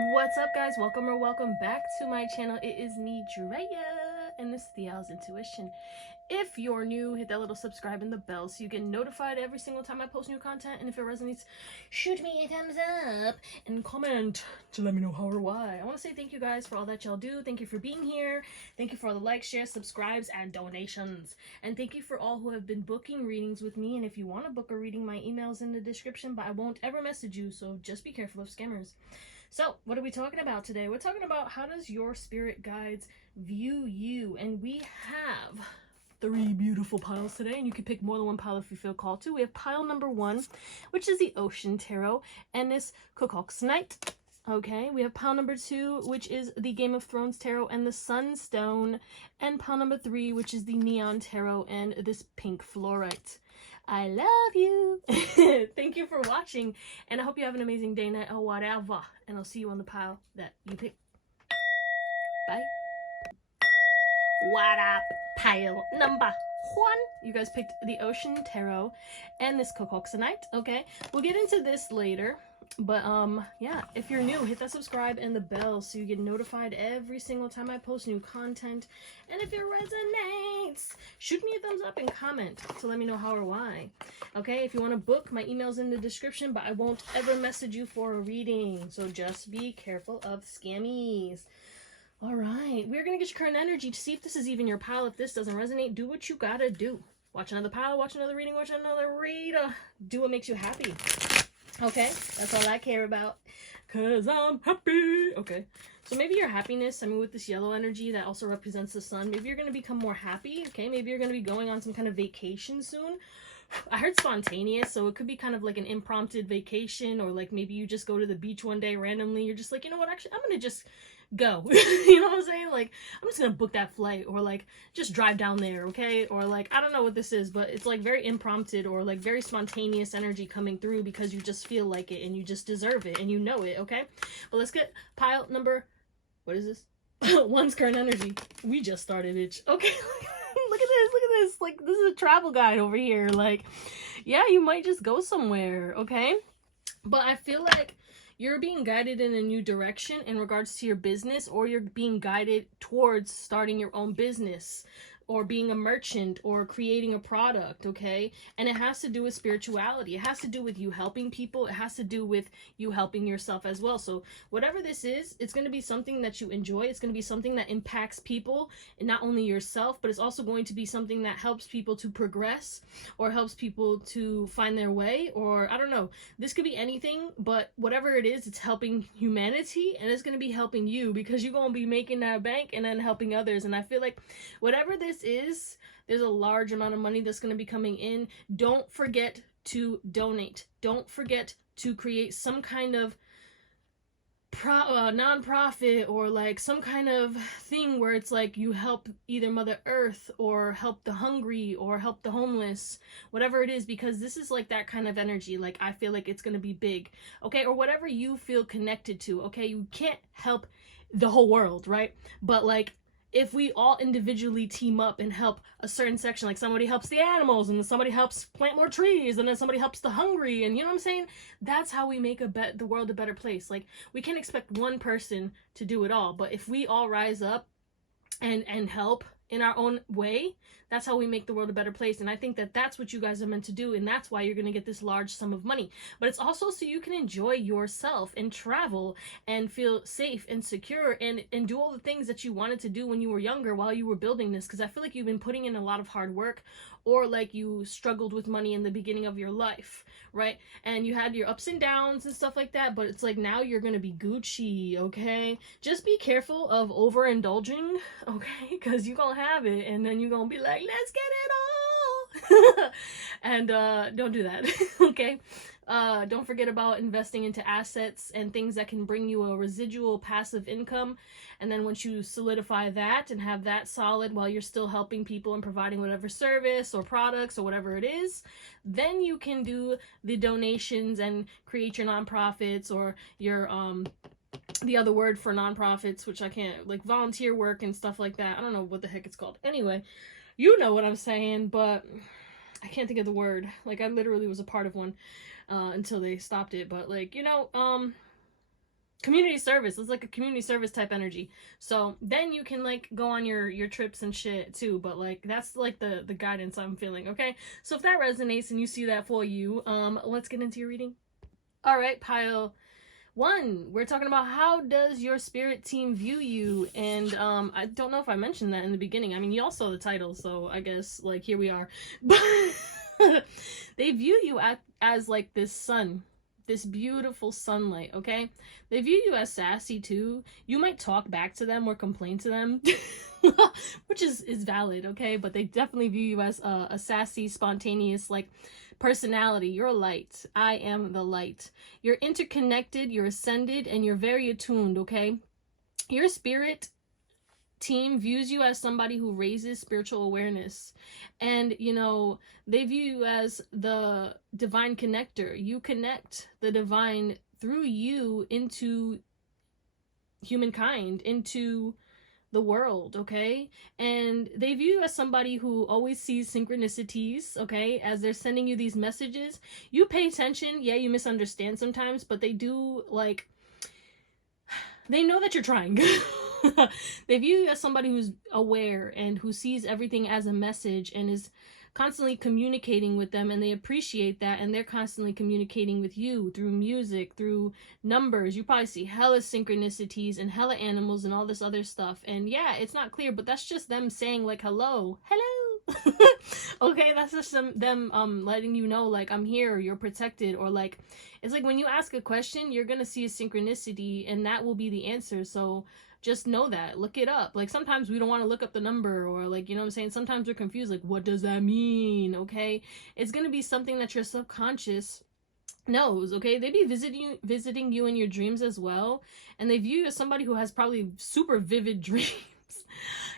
What's up, guys? Welcome back to my channel. It is me, Drea, and this is Theowlsintuition. If you're new, hit that little subscribe and the bell so you get notified every single time I post new content. And if it resonates, shoot me a thumbs up and comment to let me know how or why. I want to say thank you guys for all that y'all do. Thank you for being here. Thank you for all the likes, shares, subscribes, and donations. And thank you for all who have been booking readings with me. And if you want to book a reading, my email's in the description, but I won't ever message you, so just be careful of scammers. So, what are we talking about today? We're talking about how does your spirit guides view you? And we have 3 beautiful piles today, and you can pick more than one pile if you feel called to. We have pile number 1, which is the Ocean Tarot, and this Owlet. Okay, we have pile number 2, which is the Game of Thrones Tarot and the Sunstone, and pile number 3, which is the Neon Tarot and this Pink Fluorite. I love you. Thank you for watching, and I hope you have an amazing day, night, or whatever. And I'll see you on the pile that you pick. Bye. What up? Pile number 1. You guys picked the Ocean Tarot and this Owlet. Okay, we'll get into this later. But yeah, if you're new, hit that subscribe and the bell so you get notified every single time I post new content. And if it resonates, shoot me a thumbs up and comment to let me know how or why. Okay, if you want to book, my email's in the description, but I won't ever message you for a reading, so just be careful of scammies. All right, we're gonna get your current energy to see if this is even your pile. If this doesn't resonate, do what you gotta do. Watch another pile, watch another reading, watch another reader. Do what makes you happy. Okay, that's all I care about, cause I'm happy. Okay, so maybe your happiness, I mean, with this yellow energy that also represents the sun, maybe you're going to become more happy. Okay, maybe you're going to be going on some kind of vacation soon. I heard spontaneous, so it could be kind of like an impromptu vacation, or like maybe you just go to the beach one day randomly. You're just like, you know what, actually, I'm going to just go. You know what I'm saying? Like, I'm just gonna book that flight, or like just drive down there. Okay, or like, I don't know what this is, but it's like very impromptu or like very spontaneous energy coming through because you just feel like it and you just deserve it and you know it. Okay, but let's get pile number, what is this? 1's current energy. We just started it. Okay. Look at this, like this is a travel guide over here. Like, yeah, you might just go somewhere. Okay, but I feel like you're being guided in a new direction in regards to your business, or you're being guided towards starting your own business, or being a merchant, or creating a product, okay? And it has to do with spirituality. It has to do with you helping people. It has to do with you helping yourself as well. So whatever this is, it's going to be something that you enjoy. It's going to be something that impacts people, and not only yourself, but it's also going to be something that helps people to progress, or helps people to find their way, or I don't know. This could be anything, but whatever it is, it's helping humanity, and it's going to be helping you because you're going to be making that bank and then helping others. And I feel like whatever this is, there's a large amount of money that's going to be coming in. Don't forget to donate. Don't forget to create some kind of non-profit, or like some kind of thing where it's like you help either Mother Earth, or help the hungry, or help the homeless, whatever it is, because this is like that kind of energy. Like, I feel like it's going to be big. Okay, or whatever you feel connected to. Okay, you can't help the whole world, right? But like, if we all individually team up and help a certain section, like somebody helps the animals, and then somebody helps plant more trees, and then somebody helps the hungry, and you know what I'm saying? That's how we make the world a better place. Like, we can't expect one person to do it all, but if we all rise up and help in our own way, that's how we make the world a better place. And I think that that's what you guys are meant to do, and that's why you're going to get this large sum of money. But it's also so you can enjoy yourself and travel and feel safe and secure, and do all the things that you wanted to do when you were younger while you were building this, because I feel like you've been putting in a lot of hard work, or like you struggled with money in the beginning of your life, right? And you had your ups and downs and stuff like that, but it's like now you're going to be Gucci. Okay, just be careful of overindulging, okay, because you're going to have it, and then you're going to be like, let's get it all. And don't do that. Okay, don't forget about investing into assets and things that can bring you a residual passive income. And then once you solidify that and have that solid while you're still helping people and providing whatever service or products or whatever it is, then you can do the donations and create your nonprofits, or your the other word for nonprofits, which I can't, like volunteer work and stuff like that. I don't know what the heck it's called. Anyway, you know what I'm saying, but I can't think of the word. Like, I literally was a part of one until they stopped it. But like, you know, community service. It's like a community service type energy. So then you can like go on your trips and shit too. But like that's like the guidance I'm feeling. Okay, so if that resonates and you see that for you, let's get into your reading. All right, pile 1, we're talking about how does your spirit team view you, and I don't know if I mentioned that in the beginning. I mean, you all saw the title, so I guess like here we are. But they view you as like this sun, this beautiful sunlight. Okay, they view you as sassy too. You might talk back to them or complain to them, which is valid. Okay, but they definitely view you as a sassy, spontaneous, like, personality. You're light. I am the light. You're interconnected, you're ascended, and you're very attuned. Okay, your spirit team views you as somebody who raises spiritual awareness, and you know, they view you as the divine connector. You connect the divine through you into humankind, into the world. Okay, and they view you as somebody who always sees synchronicities. Okay, as they're sending you these messages, you pay attention. Yeah, you misunderstand sometimes, but they do, like, they know that you're trying. They view you as somebody who's aware and who sees everything as a message and is constantly communicating with them, and they appreciate that, and they're constantly communicating with you through music, through numbers. You probably see hella synchronicities and hella animals and all this other stuff, and yeah, it's not clear, but that's just them saying like hello. Okay, that's just them letting you know, like, I'm here, you're protected. Or like, it's like when you ask a question, you're gonna see a synchronicity and that will be the answer. So just know that, look it up. Like, sometimes we don't want to look up the number, or like, you know what I'm saying, sometimes we're confused, like, what does that mean? Okay, it's gonna be something that your subconscious knows. Okay, they be visiting you in your dreams as well, and they view you as somebody who has probably super vivid dreams.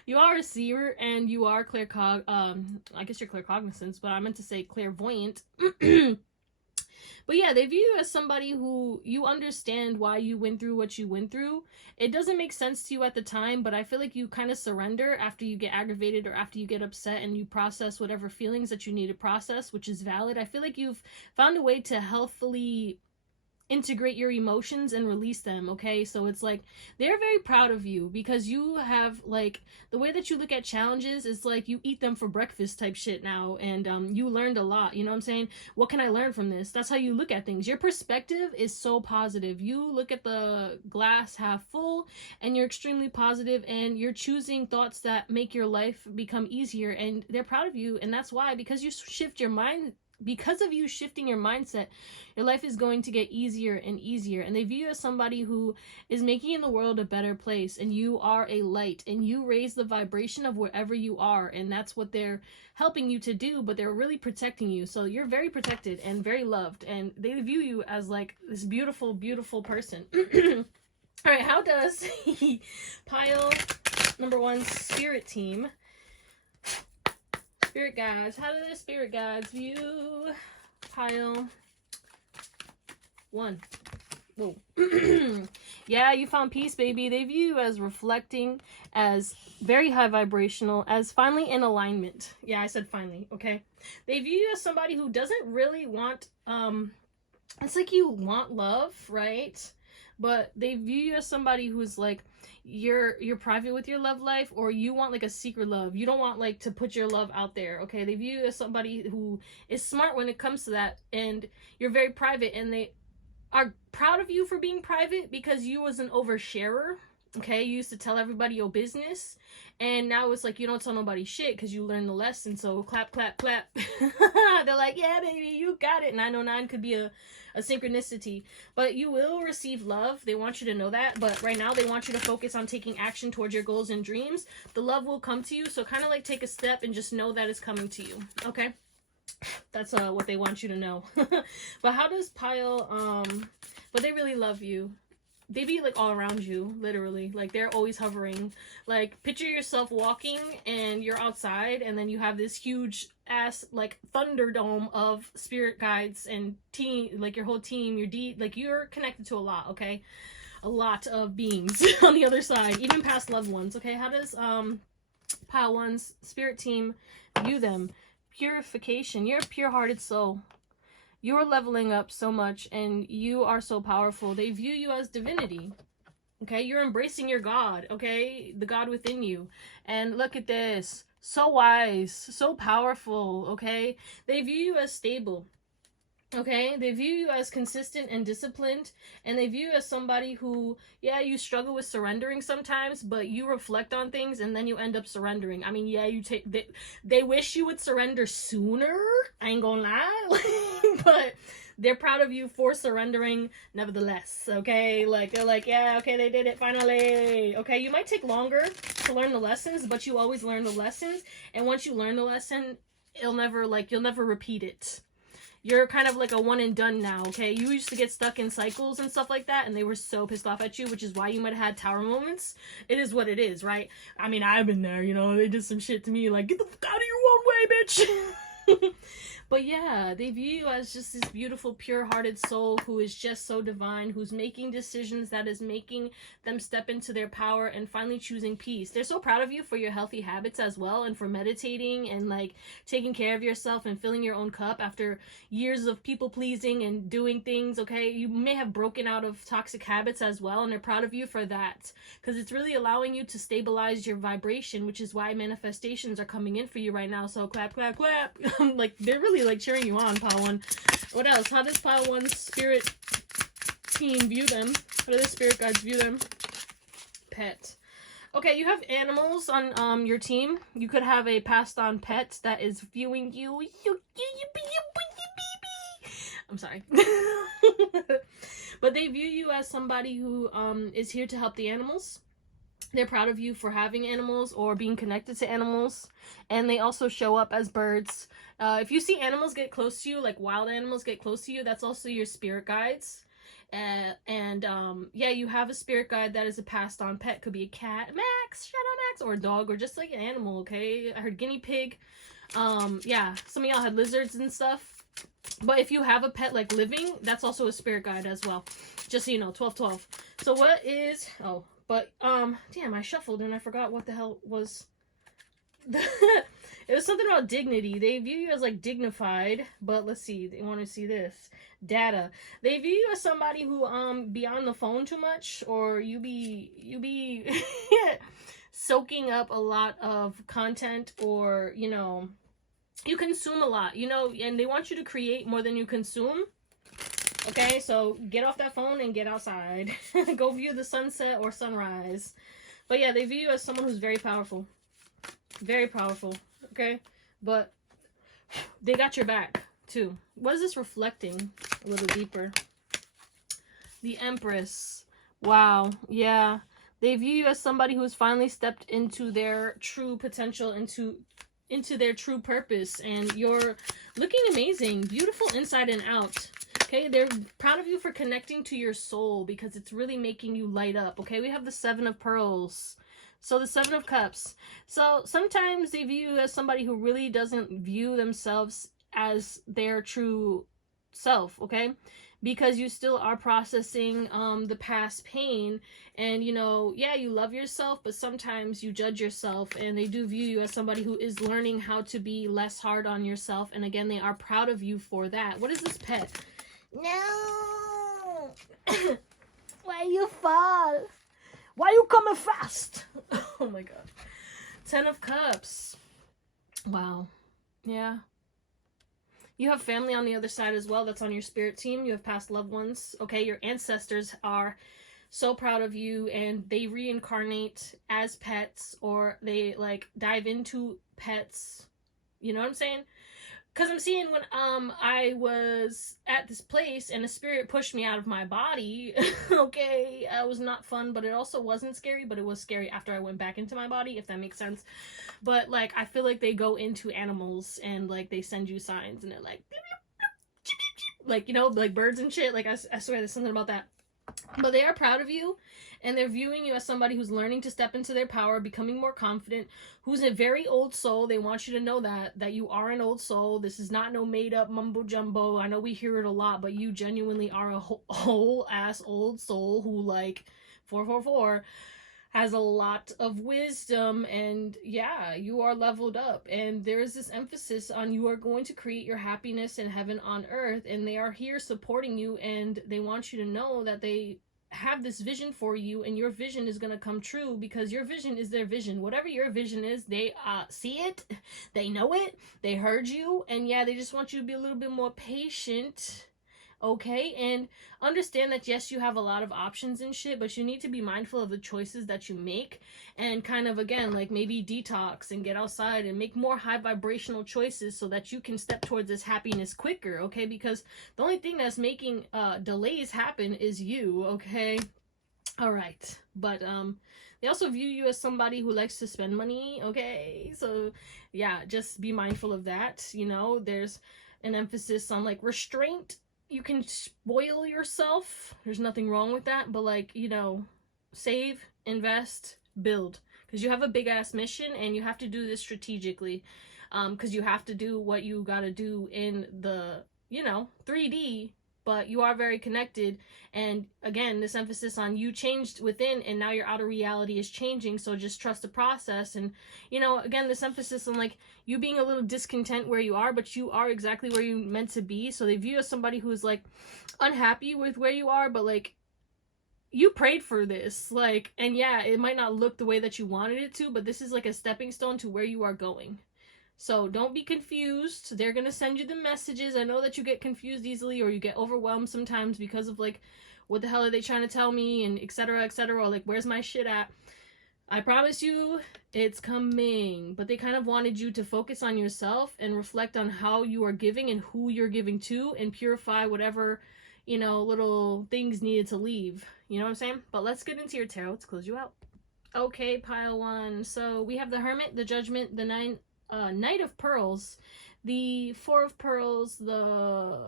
You are a seer, and you are I guess you're claircognizant, but I meant to say clairvoyant. But yeah, they view you as somebody who, you understand why you went through what you went through. It doesn't make sense to you at the time, but I feel like you kind of surrender after you get aggravated or after you get upset, and you process whatever feelings that you need to process, which is valid. I feel like you've found a way to healthfully integrate your emotions and release them. Okay, so it's like they're very proud of you because you have, like, the way that you look at challenges is like you eat them for breakfast type shit now, and you learned a lot. You know what I'm saying? What can I learn from this? That's how you look at things. Your perspective is so positive. You look at the glass half full, and you're extremely positive, and you're choosing thoughts that make your life become easier, and they're proud of you. And that's why, because you shift your mind, because of you shifting your mindset, your life is going to get easier and easier. And they view you as somebody who is making the world a better place, and you are a light, and you raise the vibration of wherever you are, and that's what they're helping you to do. But they're really protecting you, so you're very protected and very loved, and they view you as like this beautiful, beautiful person. All right, how does pile number 1 spirit team, spirit guides, how do the spirit guides view pile 1? Whoa. Yeah, you found peace, baby. They view you as reflecting, as very high vibrational, as finally in alignment. Yeah, I said finally. Okay, they view you as somebody who doesn't really want, it's like you want love, right? But they view you as somebody who's like, you're private with your love life, or you want like a secret love. You don't want like to put your love out there. Okay, they view you as somebody who is smart when it comes to that, and you're very private, and they are proud of you for being private because you was an oversharer. Okay, you used to tell everybody your business, and now it's like you don't tell nobody shit because you learned the lesson. So clap, clap, clap. They're like, yeah, baby, you got it. 909 could be a synchronicity, but you will receive love. They want you to know that, but right now they want you to focus on taking action towards your goals and dreams. The love will come to you, so kind of like take a step and just know that it's coming to you. Okay, that's what they want you to know. But how does pile but they really love you. They be like all around you, literally. Like they're always hovering. Like picture yourself walking and you're outside, and then you have this huge ass like thunderdome of spirit guides and team, like your whole team, like you're connected to a lot. Okay, a lot of beings on the other side, even past loved ones. Okay, how does pile 1's spirit team view them? Purification. You're a pure-hearted soul. You're leveling up so much and you are so powerful. They view you as divinity. Okay, you're embracing your God, okay? The God within you. And look at this. So wise, so powerful, okay? They view you as stable. Okay, they view you as consistent and disciplined, and they view you as somebody who, yeah, you struggle with surrendering sometimes, but you reflect on things and then you end up surrendering. I mean, yeah, they wish you would surrender sooner, I ain't gonna lie, but they're proud of you for surrendering nevertheless, okay? Like, they're like, yeah, okay, they did it finally, okay? You might take longer to learn the lessons, but you always learn the lessons, and once you learn the lesson, you'll never repeat it. You're kind of like a one and done now, okay? You used to get stuck in cycles and stuff like that, and they were so pissed off at you, which is why you might have had tower moments. It is what it is, right? I mean, I've been there, you know? They did some shit to me, like, get the fuck out of your own way, bitch! But yeah, they view you as just this beautiful, pure-hearted soul who is just so divine, who's making decisions that is making them step into their power and finally choosing peace. They're so proud of you for your healthy habits as well, and for meditating and like taking care of yourself and filling your own cup after years of people-pleasing and doing things, okay? You may have broken out of toxic habits as well, and they're proud of you for that because it's really allowing you to stabilize your vibration, which is why manifestations are coming in for you right now. So clap, clap, clap. Like, they're really like cheering you on, Pile 1. What else? How does Pile 1's spirit team view them? How do the spirit guides view them? Pet. Okay, you have animals on your team. You could have a passed on pet that is viewing you. I'm sorry. But they view you as somebody who is here to help the animals. They're proud of you for having animals or being connected to animals. And they also show up as birds. If you see animals get close to you, like wild animals get close to you, that's also your spirit guides. Yeah, you have a spirit guide that is a passed on pet. Could be a cat, Max, shout out Max, or a dog, or just like an animal, okay? I heard guinea pig. Yeah, some of y'all had lizards and stuff. But if you have a pet like living, that's also a spirit guide as well. Just so you know, 12-12. So what is, oh, but, damn, I shuffled and I forgot what the hell was. It was something about dignity. They view you as like dignified, but let's see, they want to see this. Data. They view you as somebody who be on the phone too much, or you be soaking up a lot of content, or you know, you consume a lot, you know, and they want you to create more than you consume. Okay, so get off that phone and get outside. Go view the sunset or sunrise. But yeah, they view you as someone who's very powerful. Very powerful. Okay? But they got your back, too. What is this reflecting? A little deeper. The Empress. Wow. Yeah. They view you as somebody who has finally stepped into their true potential, into their true purpose. And you're looking amazing. Beautiful inside and out. Okay, they're proud of you for connecting to your soul because it's really making you light up. Okay, we have the 7 of Pearls. So the 7 of Cups. So sometimes they view you as somebody who really doesn't view themselves as their true self, okay? Because you still are processing the past pain, and you know, yeah, you love yourself, but sometimes you judge yourself, and they do view you as somebody who is learning how to be less hard on yourself, and again, they are proud of you for that. What is this pet? No! Why you fall? Why you coming fast? Oh my god. 10 of Cups. Wow. Yeah. You have family on the other side as well that's on your spirit team. You have past loved ones. Okay, your ancestors are so proud of you, and they reincarnate as pets, or they like dive into pets. You know what I'm saying? Because I'm seeing when I was at this place and a spirit pushed me out of my body. Okay, it was not fun, but it also wasn't scary, but it was scary after I went back into my body, if that makes sense. But like, I feel like they go into animals and like they send you signs and they're like, bloop, bloop, cheep, cheep, cheep. Like, you know, like birds and shit. Like, I swear there's something about that. But they are proud of you, and they're viewing you as somebody who's learning to step into their power, becoming more confident, who's a very old soul. They want you to know that you are an old soul. This is not no made-up mumbo-jumbo. I know we hear it a lot, but you genuinely are a whole-ass old soul who, like, 444, has a lot of wisdom, and yeah, you are leveled up, and there's this emphasis on you are going to create your happiness in heaven on earth, and they are here supporting you, and they want you to know that they have this vision for you, and your vision is going to come true because your vision is their vision. Whatever your vision is, they see it, they know it, they heard you, and yeah, they just want you to be a little bit more patient. Okay, and understand that yes, you have a lot of options and shit, but you need to be mindful of the choices that you make, and kind of, again, like maybe detox and get outside and make more high vibrational choices so that you can step towards this happiness quicker. Okay, because the only thing that's making delays happen is you. Okay, all right, but they also view you as somebody who likes to spend money. Okay, so yeah, just be mindful of that. You know, there's an emphasis on like restraint. You can spoil yourself. There's nothing wrong with that. But like, you know, save, invest, build. Because you have a big ass mission and you have to do this strategically. Because you have to do what you got to do in the, you know, 3D. But you are very connected. And again, this emphasis on you changed within and now your outer reality is changing. So just trust the process. And, you know, again, this emphasis on like you being a little discontent where you are, but you are exactly where you're meant to be. So they view you as somebody who's like unhappy with where you are, but like you prayed for this. Like, and yeah, it might not look the way that you wanted it to, but this is like a stepping stone to where you are going. So don't be confused. They're going to send you the messages. I know that you get confused easily or you get overwhelmed sometimes because of like, what the hell are they trying to tell me, and etc., etc., or like, where's my shit at? I promise you it's coming. But they kind of wanted you to focus on yourself and reflect on how you are giving and who you're giving to, and purify whatever, you know, little things needed to leave. You know what I'm saying? But let's get into your tarot. Let's close you out. Okay, pile one. So we have the Hermit, the Judgment, the Knight of Pearls, the Four of Pearls, the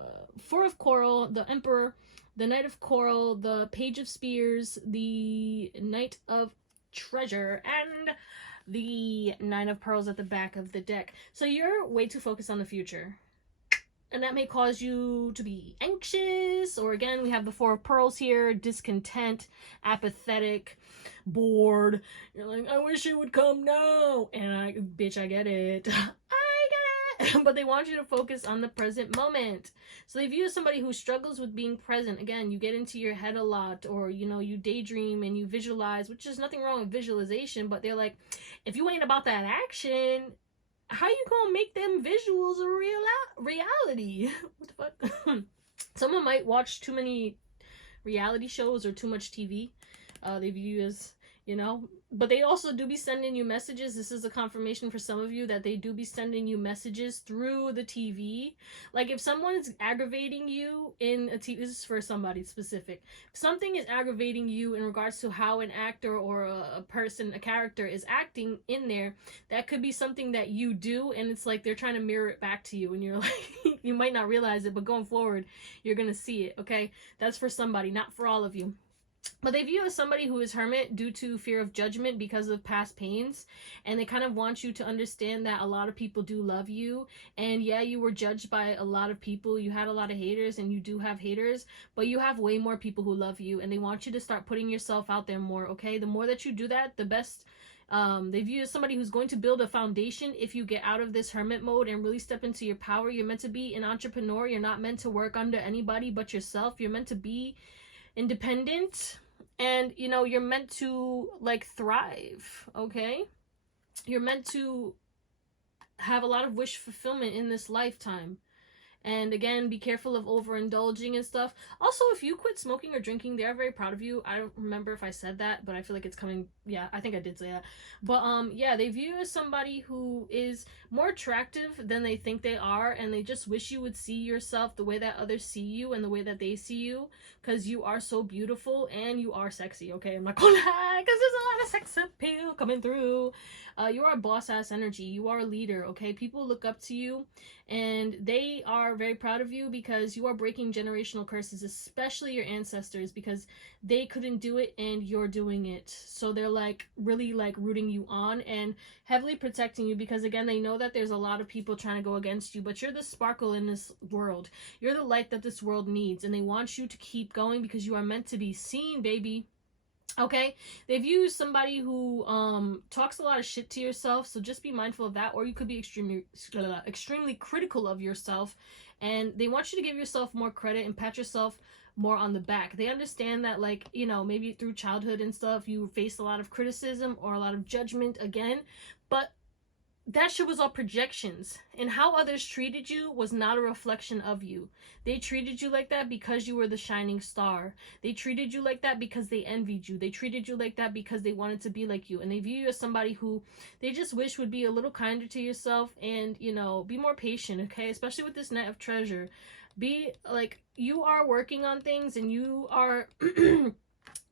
Four of Coral, the Emperor, the Knight of Coral, the Page of Spears, the Knight of Treasure, and the Nine of Pearls at the back of the deck. So you're way too focused on the future, and that may cause you to be anxious. Or again, we have the Four of Pearls here, discontent, apathetic, bored. You're like, I wish it would come now. And bitch, I get it. I get it. But they want you to focus on the present moment. So they view you as somebody who struggles with being present. Again, you get into your head a lot, or, you know, you daydream and you visualize, which is nothing wrong with visualization, but they're like, if you ain't about that action, how you gonna make them visuals a reality? What the fuck? Someone might watch too many reality shows or too much TV. They view you as, you know, but they also do be sending you messages. This is a confirmation for some of you that they do be sending you messages through the TV. Like if someone's aggravating you in a TV, this is for somebody specific. If something is aggravating you in regards to how an actor or a person, a character is acting in there, that could be something that you do, and it's like they're trying to mirror it back to you, and you're like, you might not realize it, but going forward, you're gonna see it, okay? That's for somebody, not for all of you. But they view you as somebody who is hermit due to fear of judgment because of past pains. And they kind of want you to understand that a lot of people do love you. And yeah, you were judged by a lot of people. You had a lot of haters, and you do have haters. But you have way more people who love you. And they want you to start putting yourself out there more, okay? The more that you do that, the best. They view you as somebody who's going to build a foundation if you get out of this hermit mode and really step into your power. You're meant to be an entrepreneur. You're not meant to work under anybody but yourself. You're meant to be independent, and you know, you're meant to like thrive, okay? You're meant to have a lot of wish fulfillment in this lifetime. And again, be careful of overindulging and stuff. Also, if you quit smoking or drinking, they are very proud of you. I don't remember if I said that, but I feel like it's coming. Yeah, I think I did say that. But yeah, they view you as somebody who is more attractive than they think they are, and they just wish you would see yourself the way that others see you and the way that they see you, because you are so beautiful and you are sexy, okay? I'm not gonna lie, because there's a lot of sex appeal coming through. You are a boss-ass energy. You are a leader, okay? People look up to you, and they are very proud of you because you are breaking generational curses, especially your ancestors, because they couldn't do it and you're doing it. So they're like really like rooting you on and heavily protecting you, because again, they know that there's a lot of people trying to go against you, but you're the sparkle in this world. You're the light that this world needs, and they want you to keep going because you are meant to be seen, baby. Okay, they view you as somebody who talks a lot of shit to yourself, so just be mindful of that. Or you could be extremely critical of yourself, and they want you to give yourself more credit and pat yourself more on the back. They understand that, like, you know, maybe through childhood and stuff you faced a lot of criticism or a lot of judgment again, but that shit was all projections, and how others treated you was not a reflection of you. They treated you like that because you were the shining star. They treated you like that because they envied you. They treated you like that because they wanted to be like you, and they view you as somebody who they just wish would be a little kinder to yourself and, you know, be more patient. Okay, especially with this net of treasure, be like, you are working on things and you are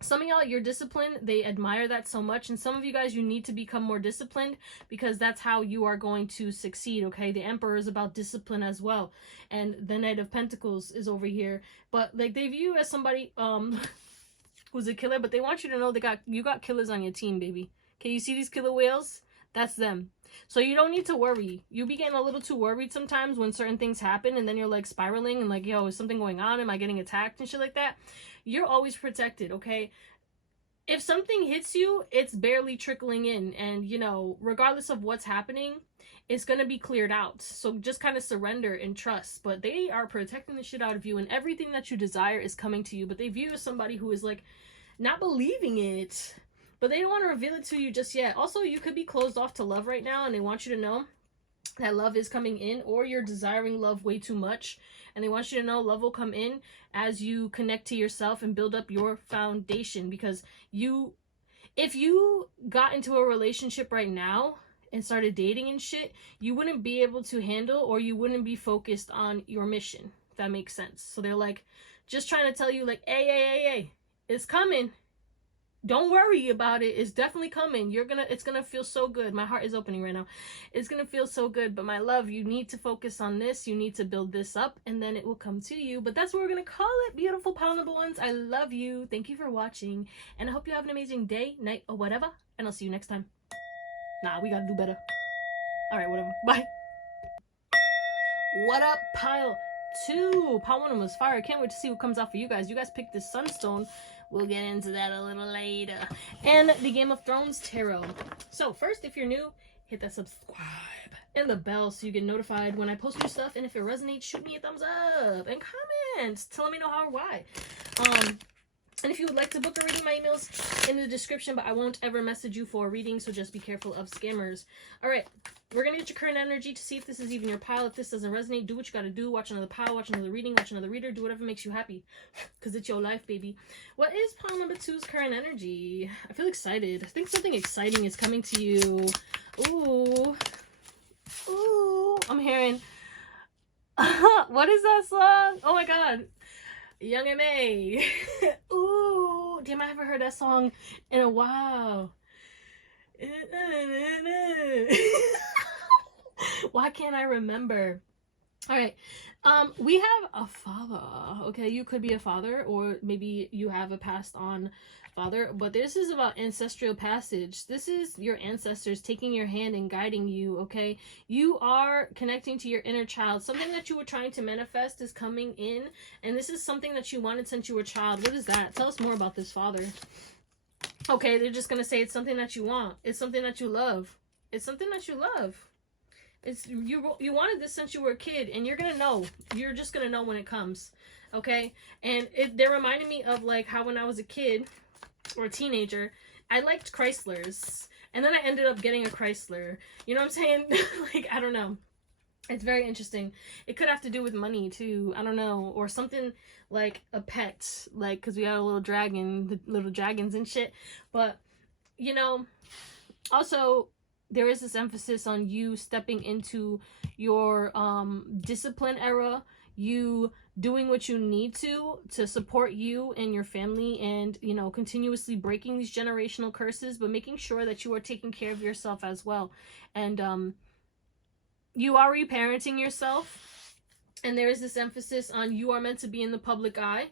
some of y'all, you're disciplined. They admire that so much. And some of you guys, you need to become more disciplined because that's how you are going to succeed, okay? The Emperor is about discipline as well. And the Knight of Pentacles is over here. But, like, they view you as somebody who's a killer. But they want you to know you got killers on your team, baby. Okay, you see these killer whales? That's them. So you don't need to worry. You be getting a little too worried sometimes when certain things happen. And then you're, like, spiraling and, like, yo, is something going on? Am I getting attacked and shit like that? You're always protected, okay? If something hits you, it's barely trickling in. And, you know, regardless of what's happening, it's going to be cleared out. So just kind of surrender and trust. But they are protecting the shit out of you. And everything that you desire is coming to you. But they view you as somebody who is, like, not believing it. But they don't want to reveal it to you just yet. Also, you could be closed off to love right now. And they want you to know that love is coming in. Or you're desiring love way too much. And they want you to know love will come in as you connect to yourself and build up your foundation. Because if you got into a relationship right now and started dating and shit, you wouldn't be able to handle, or you wouldn't be focused on your mission, if that makes sense. So they're like, just trying to tell you, like, hey, it's coming. Don't worry about it. It's definitely coming. It's gonna feel so good. My heart is opening right now. It's gonna feel so good. But my love, you need to focus on this. You need to build this up, and then it will come to you. But that's what we're gonna call it, beautiful pile number ones. I love you. Thank you for watching, and I hope you have an amazing day, night, or whatever. And I'll see you next time. Nah, we gotta do better. All right, whatever. Bye. What up, pile 2? Pile 1 was fire. I can't wait to see what comes out for you guys. You guys picked this Sunstone. We'll get into that a little later. And the Game of Thrones Tarot. So first, if you're new, hit that subscribe and the bell so you get notified when I post new stuff. And if it resonates, shoot me a thumbs up and comment. Tell me know how or why. And if you would like to book a reading, my email's in the description, but I won't ever message you for a reading, so just be careful of scammers. All right, we're going to get your current energy to see if this is even your pile. If this doesn't resonate, do what you got to do. Watch another pile, watch another reading, watch another reader. Do whatever makes you happy, because it's your life, baby. What is pile number 2's current energy? I feel excited. I think something exciting is coming to you. Ooh. Ooh. I'm hearing... What is that song? Oh, my God. Young M.A. Ooh, damn, I haven't heard that song in a while. Why can't I remember? All right, we have a father. Okay, you could be a father, or maybe you have a passed on father, but this is about ancestral passage. This is your ancestors taking your hand and guiding you. Okay, you are connecting to your inner child. Something that you were trying to manifest is coming in, and this is something that you wanted since you were a child. What is that? Tell us more about this father. Okay, they're just gonna say it's something that you want. It's something that you love. It's something that you love. It's you wanted this since you were a kid, and you're gonna know. You're just gonna know when it comes. Okay, and they're reminding me of, like, how when I was a kid or a teenager, I liked Chryslers, and then I ended up getting a Chrysler. You know what I'm saying? Like, I don't know. It's very interesting. It could have to do with money too. I don't know, or something like a pet, like, because we had a little dragon, the little dragons and shit. But, you know, also there is this emphasis on you stepping into your discipline era, you doing what you need to support you and your family, and, you know, continuously breaking these generational curses, but making sure that you are taking care of yourself as well. And you are reparenting yourself, and there is this emphasis on you are meant to be in the public eye,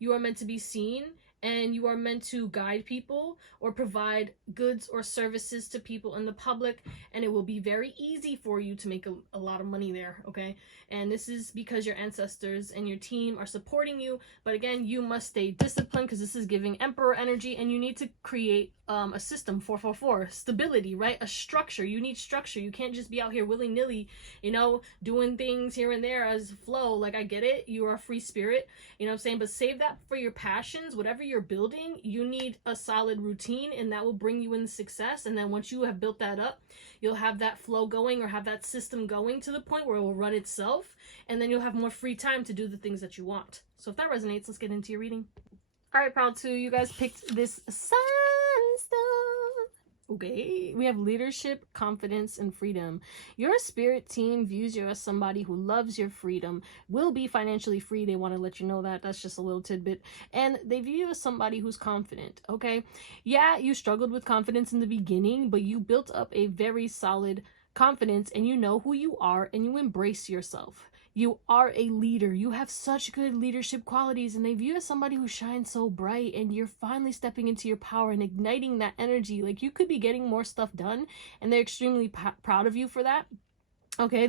you are meant to be seen, and you are meant to guide people or provide goods or services to people in the public, and it will be very easy for you to make a lot of money there, okay? And this is because your ancestors and your team are supporting you, but again, you must stay disciplined because this is giving Emperor energy, and you need to create a system, 444, stability, right? A structure. You need structure. You can't just be out here willy-nilly, you know, doing things here and there as flow. Like, I get it, you are a free spirit, you know what I'm saying, but save that for your passions. Whatever you're building, you need a solid routine, and that will bring you in success. And then once you have built that up, you'll have that flow going, or have that system going to the point where it will run itself, and then you'll have more free time to do the things that you want. So if that resonates, let's get into your reading. All right, Proud 2, you guys picked this Sunstone. Okay, we have leadership, confidence, and freedom. Your spirit team views you as somebody who loves your freedom, will be financially free. They want to let you know that. That's just a little tidbit. And they view you as somebody who's confident, okay? Yeah, you struggled with confidence in the beginning, but you built up a very solid confidence, and you know who you are, and you embrace yourself. You are a leader. You have such good leadership qualities, and they view you as somebody who shines so bright, and you're finally stepping into your power and igniting that energy. Like, you could be getting more stuff done, and they're extremely proud of you for that. Okay,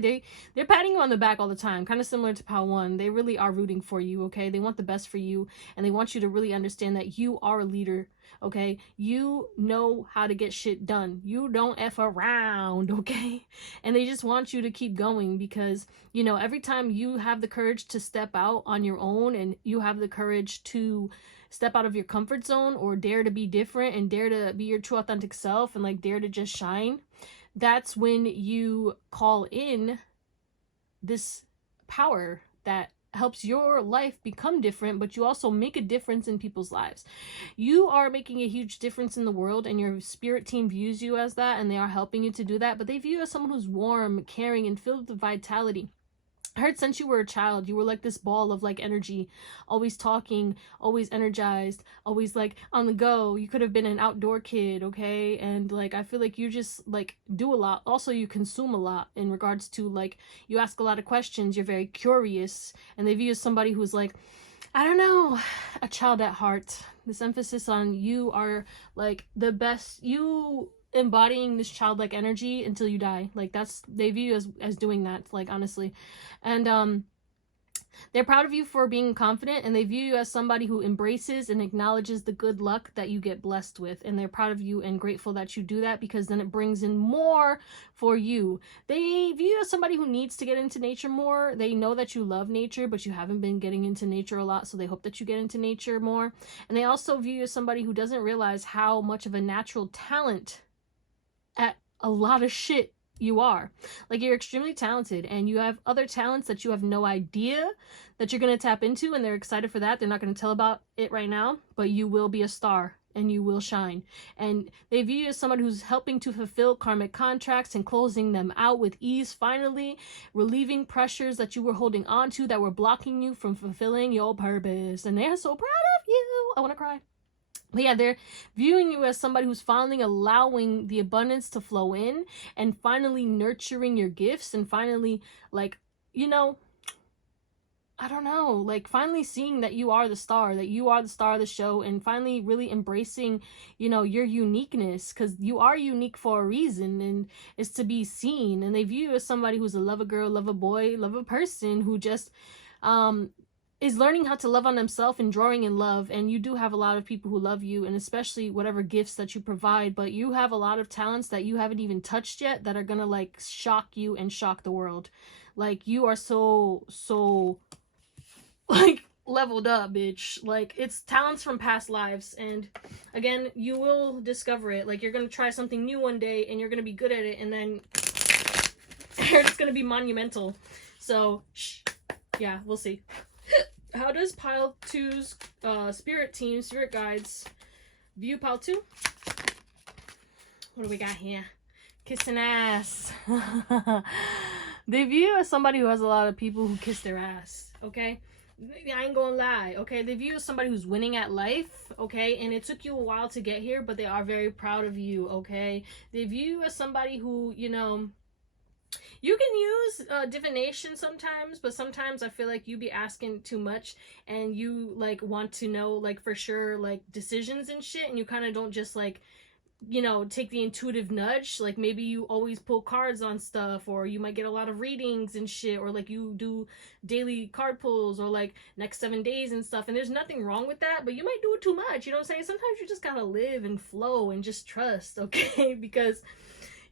they're patting you on the back all the time, kind of similar to Pal 1. They really are rooting for you, okay? They want the best for you, and they want you to really understand that you are a leader, okay? You know how to get shit done. You don't F around, okay? And they just want you to keep going because, you know, every time you have the courage to step out on your own, and you have the courage to step out of your comfort zone, or dare to be different and dare to be your true authentic self, and like dare to just shine, that's when you call in this power that helps your life become different, but you also make a difference in people's lives. You are making a huge difference in the world, and your spirit team views you as that, and they are helping you to do that, but they view you as someone who's warm, caring, and filled with vitality. I heard since you were a child, you were like this ball of like energy, always talking, always energized, always like on the go. You could have been an outdoor kid, okay? And like, I feel like you just like do a lot. Also, you consume a lot in regards to like, you ask a lot of questions. You're very curious, and they view you as somebody who's like, I don't know, a child at heart. This emphasis on you are like the best, you embodying this childlike energy until you die. Like, that's, they view you as doing that, like, honestly. And they're proud of you for being confident, and they view you as somebody who embraces and acknowledges the good luck that you get blessed with, and they're proud of you and grateful that you do that, because then it brings in more for you. They view you as somebody who needs to get into nature more. They know that you love nature, but you haven't been getting into nature a lot, so they hope that you get into nature more. And they also view you as somebody who doesn't realize how much of a natural talent at a lot of shit you are. Like, you're extremely talented, and you have other talents that you have no idea that you're going to tap into, and they're excited for that. They're not going to tell about it right now, but you will be a star, and you will shine. And they view you as someone who's helping to fulfill karmic contracts and closing them out with ease, finally relieving pressures that you were holding on to that were blocking you from fulfilling your purpose. And they're so proud of you. I want to cry. But yeah, they're viewing you as somebody who's finally allowing the abundance to flow in, and finally nurturing your gifts, and finally, like, you know, I don't know, like, finally seeing that you are the star, that you are the star of the show, and finally really embracing, you know, your uniqueness, because you are unique for a reason, and it's to be seen. And they view you as somebody who's a lover girl, lover boy, lover person who just, is learning how to love on themselves and drawing in love. And you do have a lot of people who love you, and especially whatever gifts that you provide, but you have a lot of talents that you haven't even touched yet that are gonna like shock you and shock the world. Like, you are so like leveled up, bitch. Like, it's talents from past lives, and again, you will discover it. Like, you're gonna try something new one day, and you're gonna be good at it, and then it's gonna be monumental. So yeah, we'll see. How does Pile 2's spirit team, spirit guides, view Pile 2? What do we got here? Kissing ass. They view you as somebody who has a lot of people who kiss their ass, okay? I ain't gonna lie, okay? They view you as somebody who's winning at life, okay? And it took you a while to get here, but they are very proud of you, okay? They view you as somebody who, you know, You can use divination sometimes, but sometimes I feel like you be asking too much, and you like want to know like for sure like decisions and shit, and you kind of don't just like, you know, take the intuitive nudge. Like maybe you always pull cards on stuff, or you might get a lot of readings and shit, or like you do daily card pulls, or like next 7 days and stuff. And there's nothing wrong with that, but you might do it too much. You know what I'm saying? Sometimes you just gotta live and flow and just trust, okay? Because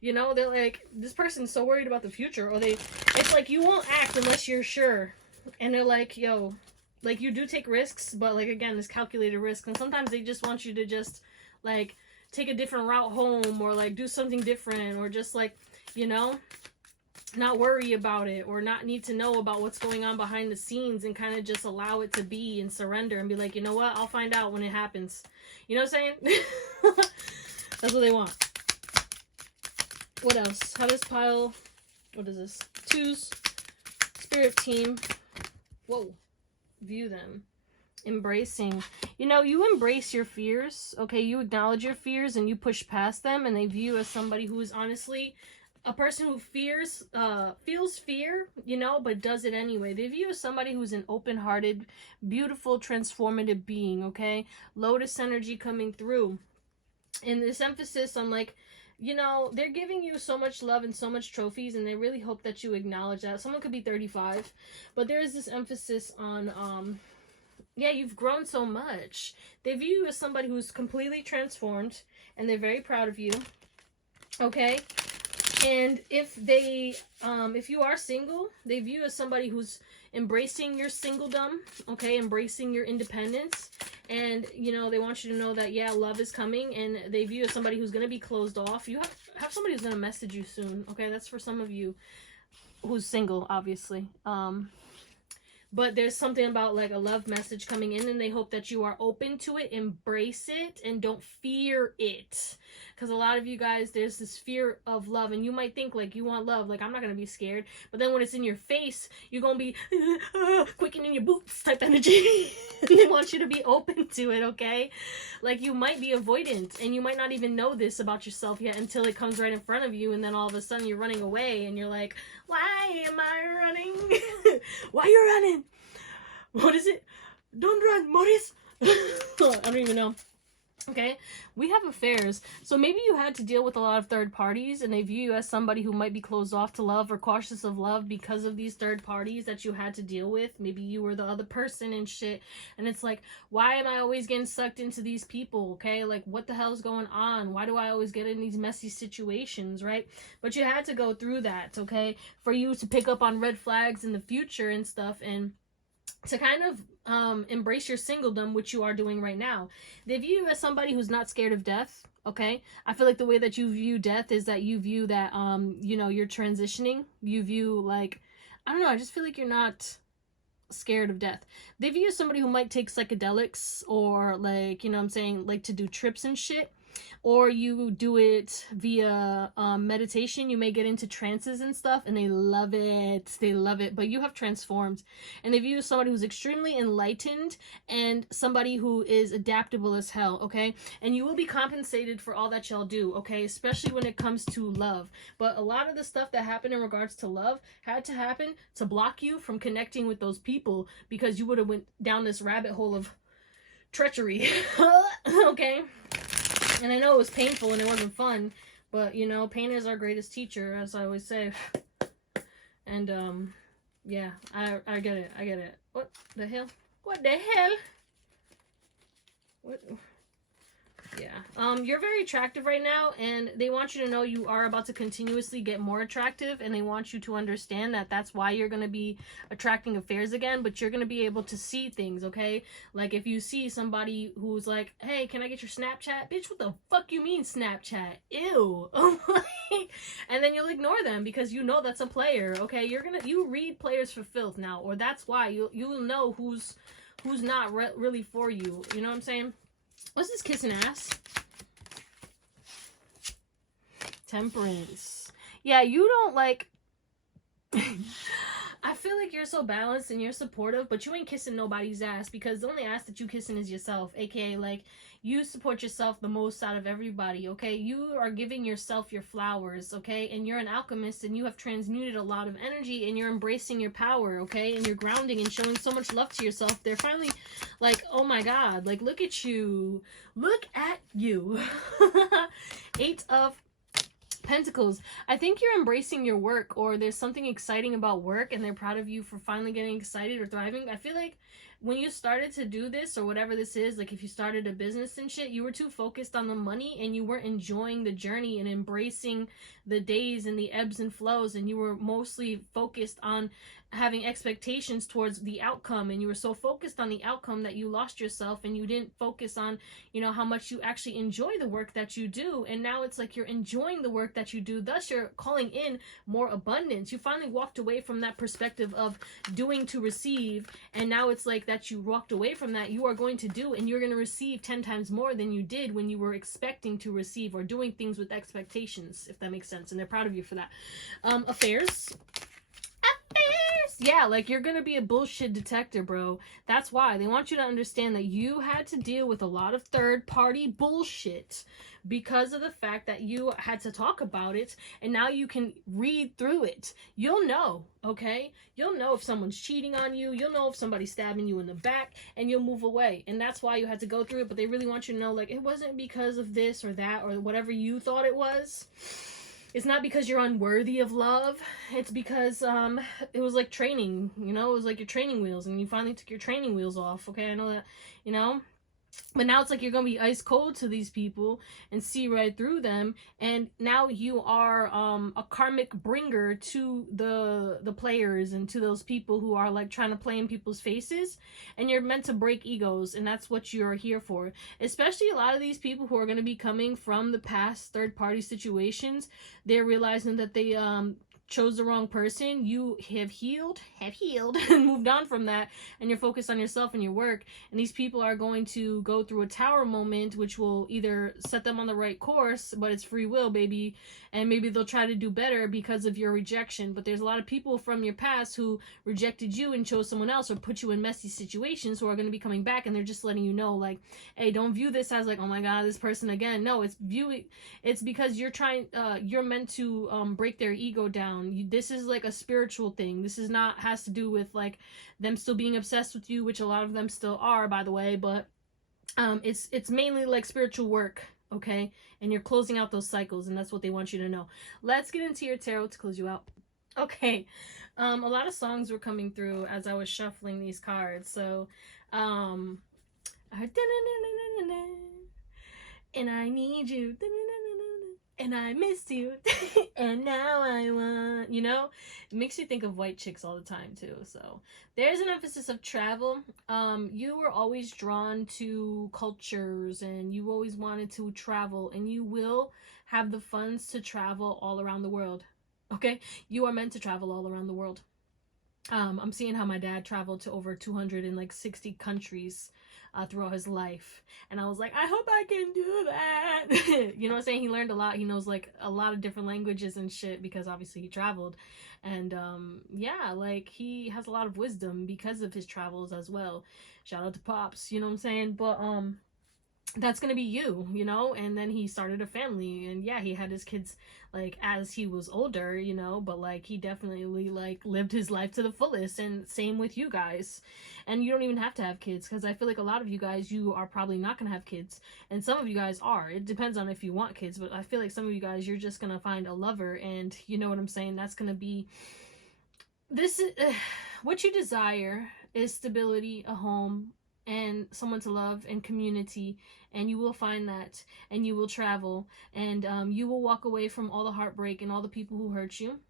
you know, they're like, this person's so worried about the future, or it's like you won't act unless you're sure. And they're like, yo, like you do take risks, but like again, it's calculated risk. And sometimes they just want you to just like take a different route home, or like do something different, or just like, you know, not worry about it, or not need to know about what's going on behind the scenes, and kind of just allow it to be and surrender and be like, you know what, I'll find out when it happens. You know what I'm saying? That's what they want. What else? How does pile, what is this? Twos, spirit team. Whoa. View them. Embracing. You know, you embrace your fears, okay? You acknowledge your fears and you push past them, and they view you as somebody who is honestly a person who feels fear, you know, but does it anyway. They view you as somebody who's an open-hearted, beautiful, transformative being, okay? Lotus energy coming through. And this emphasis on like, you know, they're giving you so much love and so much trophies, and they really hope that you acknowledge that. Someone could be 35, but there is this emphasis on, yeah, you've grown so much. They view you as somebody who's completely transformed, and they're very proud of you, okay? And if they, if you are single, they view you as somebody who's embracing your singledom, okay? Embracing your independence. And, you know, they want you to know that, yeah, love is coming, and they view you as somebody who's going to be closed off. You have somebody who's going to message you soon, okay? That's for some of you who's single, obviously. But there's something about like a love message coming in, and they hope that you are open to it, embrace it, and don't fear it. Because a lot of you guys, there's this fear of love, and you might think like you want love, like I'm not going to be scared. But then when it's in your face, you're going to be quickening your boots type energy. And they want you to be open to it, okay? Like you might be avoidant, and you might not even know this about yourself yet until it comes right in front of you, and then all of a sudden you're running away, and you're like, why am I running? Why you running? What is it? Don't run, Maurice. I don't even know. Okay, we have affairs. So maybe you had to deal with a lot of third parties, and they view you as somebody who might be closed off to love or cautious of love because of these third parties that you had to deal with. Maybe you were the other person and shit. And it's like, why am I always getting sucked into these people? Okay, like what the hell's going on? Why do I always get in these messy situations, right? But you had to go through that, okay, for you to pick up on red flags in the future and stuff, and to kind of embrace your singledom, which you are doing right now. They view you as somebody who's not scared of death, okay? I feel like the way that you view death is that you view that, you know, you're transitioning. You view, like, I don't know, I just feel like you're not scared of death. They view you as somebody who might take psychedelics, or, like, you know what I'm saying, like to do trips and shit. Or you do it via meditation. You may get into trances and stuff, and they love it. They love it. But you have transformed, and they view you as somebody who's extremely enlightened and somebody who is adaptable as hell, okay? And you will be compensated for all that y'all do, okay? Especially when it comes to love. But a lot of the stuff that happened in regards to love had to happen to block you from connecting with those people, because you would have went down this rabbit hole of treachery, okay? And I know it was painful and it wasn't fun, but, you know, pain is our greatest teacher, as I always say. And, yeah, I get it. I get it. What the hell? What the hell? What? Yeah. You're very attractive right now, and they want you to know you are about to continuously get more attractive, and they want you to understand that that's why you're going to be attracting affairs again, but you're going to be able to see things, okay? Like, if you see somebody who's like, hey, can I get your Snapchat? Bitch, what the fuck you mean Snapchat? Ew. And then you'll ignore them because you know that's a player, okay? You read players for filth now, or that's why you'll know who's not really for you. You know what I'm saying? What's this kissing ass? Temperance. Yeah, you don't like... I feel like you're so balanced and you're supportive, but you ain't kissing nobody's ass, because the only ass that you kissing is yourself, aka like you support yourself the most out of everybody, okay? You are giving yourself your flowers, okay? And you're an alchemist and you have transmuted a lot of energy and you're embracing your power, okay? And you're grounding and showing so much love to yourself. They're finally like, oh my God, like look at you. Look at you. 8 of Pentacles. I think you're embracing your work, or there's something exciting about work and they're proud of you for finally getting excited or thriving. I feel like when you started to do this, or whatever this is, like if you started a business and shit, you were too focused on the money and you weren't enjoying the journey and embracing the days and the ebbs and flows, and you were mostly focused on having expectations towards the outcome, and you were so focused on the outcome that you lost yourself and you didn't focus on, you know, how much you actually enjoy the work that you do. And now it's like you're enjoying the work that you do, thus you're calling in more abundance. You finally walked away from that perspective of doing to receive, and now it's like that you walked away from that. You are going to do and you're going to receive 10 times more than you did when you were expecting to receive, or doing things with expectations, if that makes sense. And they're proud of you for that. Affairs. Yeah, like you're gonna be a bullshit detector, bro. That's why they want you to understand that you had to deal with a lot of third-party bullshit because of the fact that you had to talk about it, and now you can read through it. You'll know, okay? You'll know if someone's cheating on you. You'll know if somebody's stabbing you in the back, and you'll move away. And that's why you had to go through it, but they really want you to know, like, it wasn't because of this or that or whatever you thought it was. It's not because you're unworthy of love. It's because it was like training, you know? It was like your training wheels, and you finally took your training wheels off, okay? I know that, you know? But now it's like you're going to be ice cold to these people and see right through them. And now you are a karmic bringer to the players and to those people who are like trying to play in people's faces. And you're meant to break egos, and that's what you're here for. Especially a lot of these people who are going to be coming from the past third-party situations. They're realizing that they chose the wrong person. You have healed and moved on from that, and you're focused on yourself and your work. And these people are going to go through a tower moment, which will either set them on the right course, but it's free will, baby, and maybe they'll try to do better because of your rejection. But there's a lot of people from your past who rejected you and chose someone else, or put you in messy situations, who are going to be coming back, and they're just letting you know, like, hey, don't view this as like, oh my God, this person again. No, it's because you're trying, you're meant to break their ego down. This is like a spiritual thing. This is not has to do with like them still being obsessed with you, which a lot of them still are, by the way, but it's mainly like spiritual work, okay? And you're closing out those cycles, and that's what they want you to know. Let's get into your tarot to close you out. Okay. A lot of songs were coming through as I was shuffling these cards. So and I need you, and I missed you, and now I want, you know, it makes you think of white chicks all the time too. So there's an emphasis of travel. You were always drawn to cultures, and you always wanted to travel, and you will have the funds to travel all around the world. Okay, you are meant to travel all around the world. I'm seeing how my dad traveled to over 260 countries throughout his life, and I was like, I hope I can do that. You know what I'm saying? He learned a lot. He knows like a lot of different languages and shit, because obviously he traveled. And yeah, like he has a lot of wisdom because of his travels as well. Shout out to Pops, you know what I'm saying? But that's gonna be you, you know. And then he started a family, and yeah, he had his kids like as he was older, you know, but like he definitely like lived his life to the fullest. And same with you guys. And you don't even have to have kids, because I feel like a lot of you guys, you are probably not gonna have kids, and some of you guys are. It depends on if you want kids, but I feel like some of you guys, you're just gonna find a lover, and you know what I'm saying, that's gonna be this is what you desire is stability, a home, and someone to love, and community. And you will find that, and you will travel, and you will walk away from all the heartbreak and all the people who hurt you.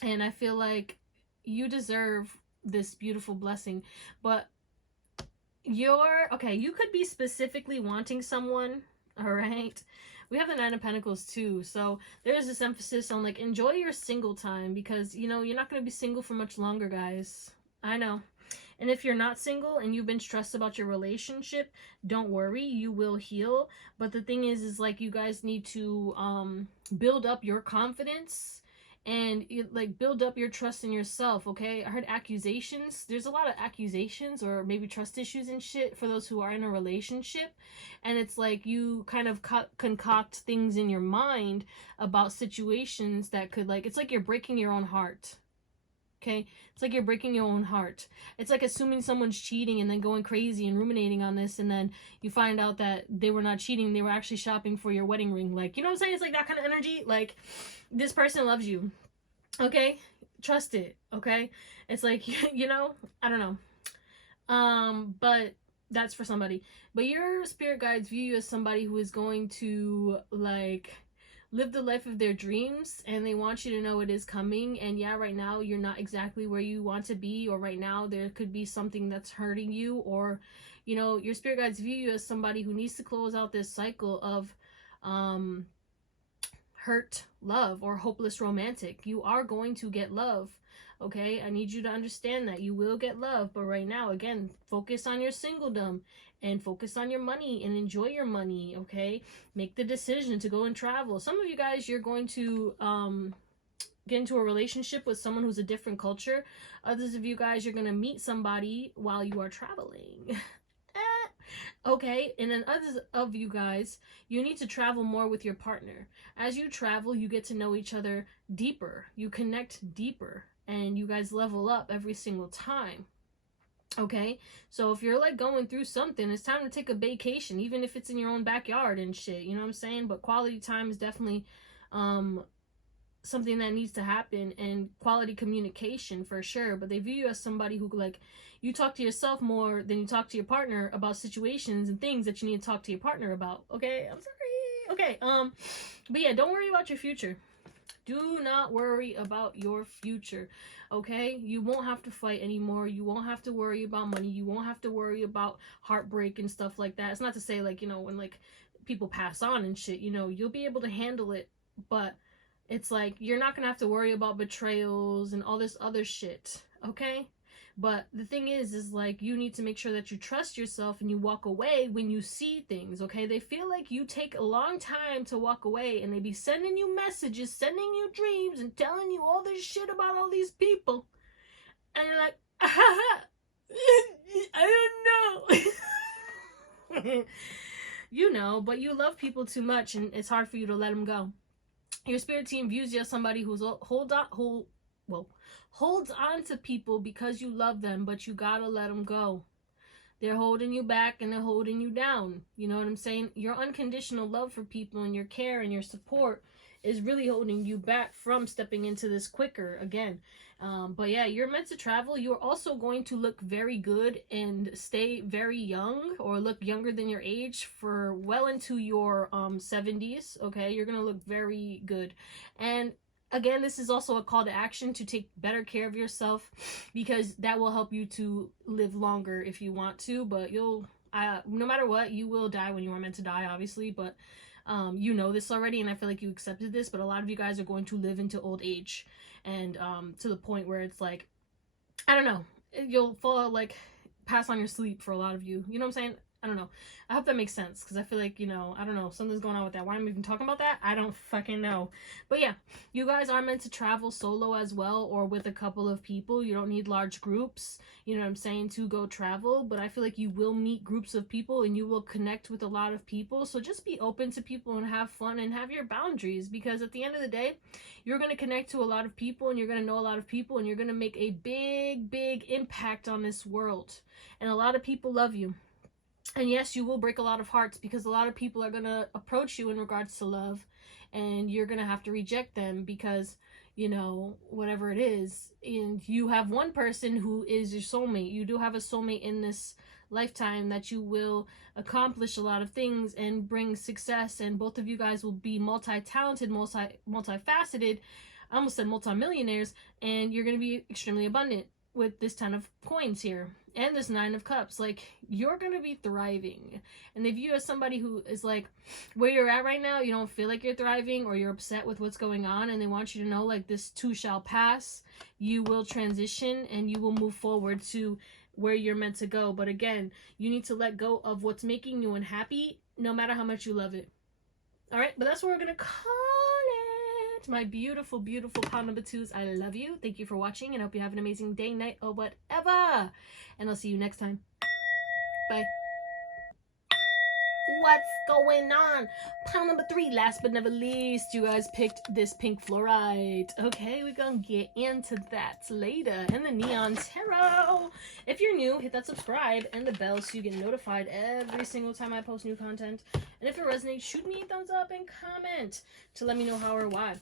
And I feel like you deserve this beautiful blessing. But you could be specifically wanting someone, all right? We have the 9 of Pentacles too, so there's this emphasis on like enjoy your single time, because you know you're not going to be single for much longer, guys. I know. And if you're not single and you've been stressed about your relationship, don't worry, you will heal. But the thing is like you guys need to build up your confidence and you like build up your trust in yourself. Okay, I heard accusations. There's a lot of accusations or maybe trust issues and shit for those who are in a relationship, and it's like you kind of concoct things in your mind about situations that could, like, it's like you're breaking your own heart. Okay, it's like you're breaking your own heart. It's like assuming someone's cheating and then going crazy and ruminating on this, and then you find out that they were not cheating, they were actually shopping for your wedding ring. Like, you know what I'm saying? It's like that kind of energy. Like, this person loves you. Okay, trust it. Okay, it's like, you know, I don't know, but that's for somebody. But your spirit guides view you as somebody who is going to, like, live the life of their dreams, and they want you to know it is coming. And yeah, right now you're not exactly where you want to be, or right now there could be something that's hurting you, or, you know, your spirit guides view you as somebody who needs to close out this cycle of hurt love or hopeless romantic. You are going to get love. Okay, I need you to understand that you will get love, but right now, again, focus on your singledom and focus on your money and enjoy your money. Okay, make the decision to go and travel. Some of you guys, you're going to get into a relationship with someone who's a different culture. Others of you guys, you're going to meet somebody while you are traveling. Okay, and then others of you guys, you need to travel more with your partner. As you travel, you get to know each other deeper. You connect deeper, and you guys level up every single time. Okay, so if you're like going through something, it's time to take a vacation, even if it's in your own backyard and shit, you know what I'm saying? But quality time is definitely something that needs to happen, and quality communication for sure. But they view you as somebody who, like, you talk to yourself more than you talk to your partner about situations and things that you need to talk to your partner about. Okay, I'm sorry. Okay, but yeah, don't worry about your future. Do not worry about your future. Okay, you won't have to fight anymore. You won't have to worry about money. You won't have to worry about heartbreak and stuff like that. It's not to say, like, you know, when like people pass on and shit, you know, you'll be able to handle it, but it's like you're not gonna have to worry about betrayals and all this other shit. Okay, but the thing is like, you need to make sure that you trust yourself and you walk away when you see things. Okay, they feel like you take a long time to walk away, and they be sending you messages, sending you dreams, and telling you all this shit about all these people, and you're like, I don't know. You know, but you love people too much, and it's hard for you to let them go. Your spirit team views you as somebody who's holds on to people because you love them, but you gotta let them go. They're holding you back and they're holding you down. You know what I'm saying? Your unconditional love for people and your care and your support is really holding you back from stepping into this quicker again. But yeah, you're meant to travel. You're also going to look very good and stay very young, or look younger than your age for well into your 70s. Okay, you're gonna look very good. And again, this is also a call to action to take better care of yourself, because that will help you to live longer if you want to. But you'll no matter what, you will die when you are meant to die, obviously. But you know this already, and I feel like you accepted this, but a lot of you guys are going to live into old age, and to the point where it's like, I don't know, you'll fall, like, pass on your sleep for a lot of you. You know what I'm saying? I don't know. I hope that makes sense, because I feel like, you know, I don't know, something's going on with that. Why am I even talking about that? I don't fucking know. But yeah, you guys are meant to travel solo as well, or with a couple of people. You don't need large groups, you know what I'm saying, to go travel. But I feel like you will meet groups of people, and you will connect with a lot of people. So just be open to people and have fun and have your boundaries, because at the end of the day, you're going to connect to a lot of people, and you're going to know a lot of people, and you're going to make a big impact on this world. And a lot of people love you. And yes, you will break a lot of hearts, because a lot of people are going to approach you in regards to love, and you're going to have to reject them because, you know, whatever it is. And you have one person who is your soulmate. You do have a soulmate in this lifetime that you will accomplish a lot of things and bring success, and both of you guys will be multi-talented, multifaceted. I almost said multi-millionaires, and you're going to be extremely abundant with this 10 of coins here and this 9 of cups. Like, you're gonna be thriving, and they view you as somebody who is like, where you're at right now, you don't feel like you're thriving, or you're upset with what's going on, and they want you to know, like, this too shall pass. You will transition, and you will move forward to where you're meant to go. But again, you need to let go of what's making you unhappy, no matter how much you love it. All right, but that's what we're gonna call it. my beautiful, beautiful pile number 2s. I love you. Thank you for watching, and I hope you have an amazing day, night, or whatever. And I'll see you next time. Bye. What's going on? Pile number 3, last but never least, you guys picked this pink fluorite. Okay, we're gonna get into that later. And the neon tarot. If you're new, hit that subscribe and the bell so you get notified every single time I post new content. And if it resonates, shoot me a thumbs up and comment to let me know how or why.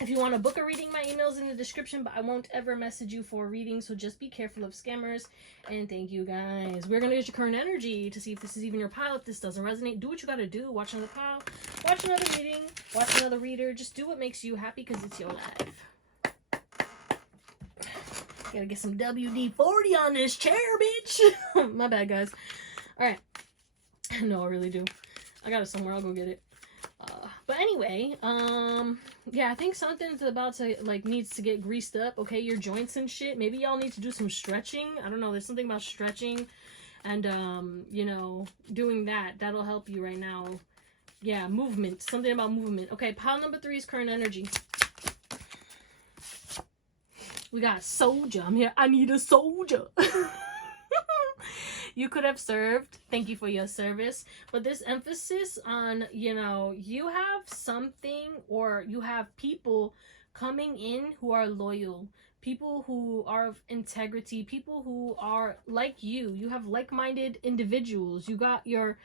If you want to book a reading, my email's in the description, but I won't ever message you for a reading, so just be careful of scammers. And thank you, guys. We're going to get your current energy to see if this is even your pile. If this doesn't resonate, do what you got to do. Watch another pile, watch another reading, watch another reader. Just do what makes you happy because it's your life. Gotta get some WD-40 on this chair, bitch. My bad, guys. All right. No, I really do. I got it somewhere. I'll go get it. But anyway, yeah, I think something's about to, like, needs to get greased up, okay? Your joints and shit. Maybe y'all need to do some stretching. I don't know. There's something about stretching and, you know, doing that. That'll help you right now. Yeah, movement. Something about movement. Okay, pile number 3 is current energy. We got soldier. I'm here. I need a soldier. You could have served. Thank you for your service. But this emphasis on, you know, you have something, or you have people coming in who are loyal, people who are of integrity, people who are like you. You have like-minded individuals. You got your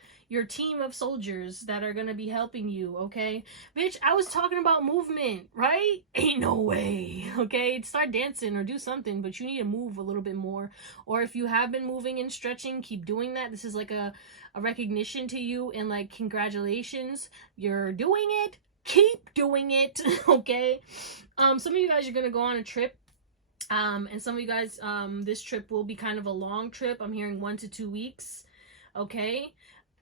team of soldiers that are gonna be helping you, okay? Bitch, I was talking about movement, right? Ain't no way, okay? Start dancing or do something, but you need to move a little bit more. Or if you have been moving and stretching, keep doing that. This is like a recognition to you, and like, congratulations, you're doing it. Keep doing it, okay? Some of you guys are gonna go on a trip. And some of you guys, this trip will be kind of a long trip. I'm hearing 1 to 2 weeks, okay?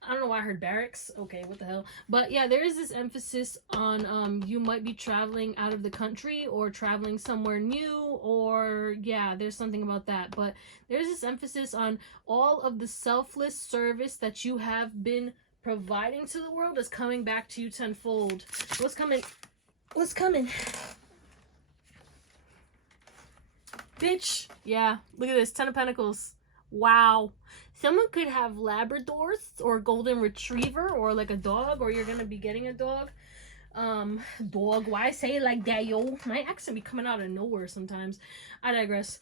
I don't know why I heard barracks. Okay, what the hell? But yeah, there is this emphasis on you might be traveling out of the country or traveling somewhere new, or yeah, there's something about that. But there's this emphasis on all of the selfless service that you have been providing to the world is coming back to you tenfold. What's coming? What's coming? Bitch. Yeah, look at this. 10 of Pentacles. Wow. Someone could have Labradors or Golden Retriever or like a dog, or you're gonna be getting a dog. Dog. Why say it like that, yo? My accent be coming out of nowhere sometimes. I digress.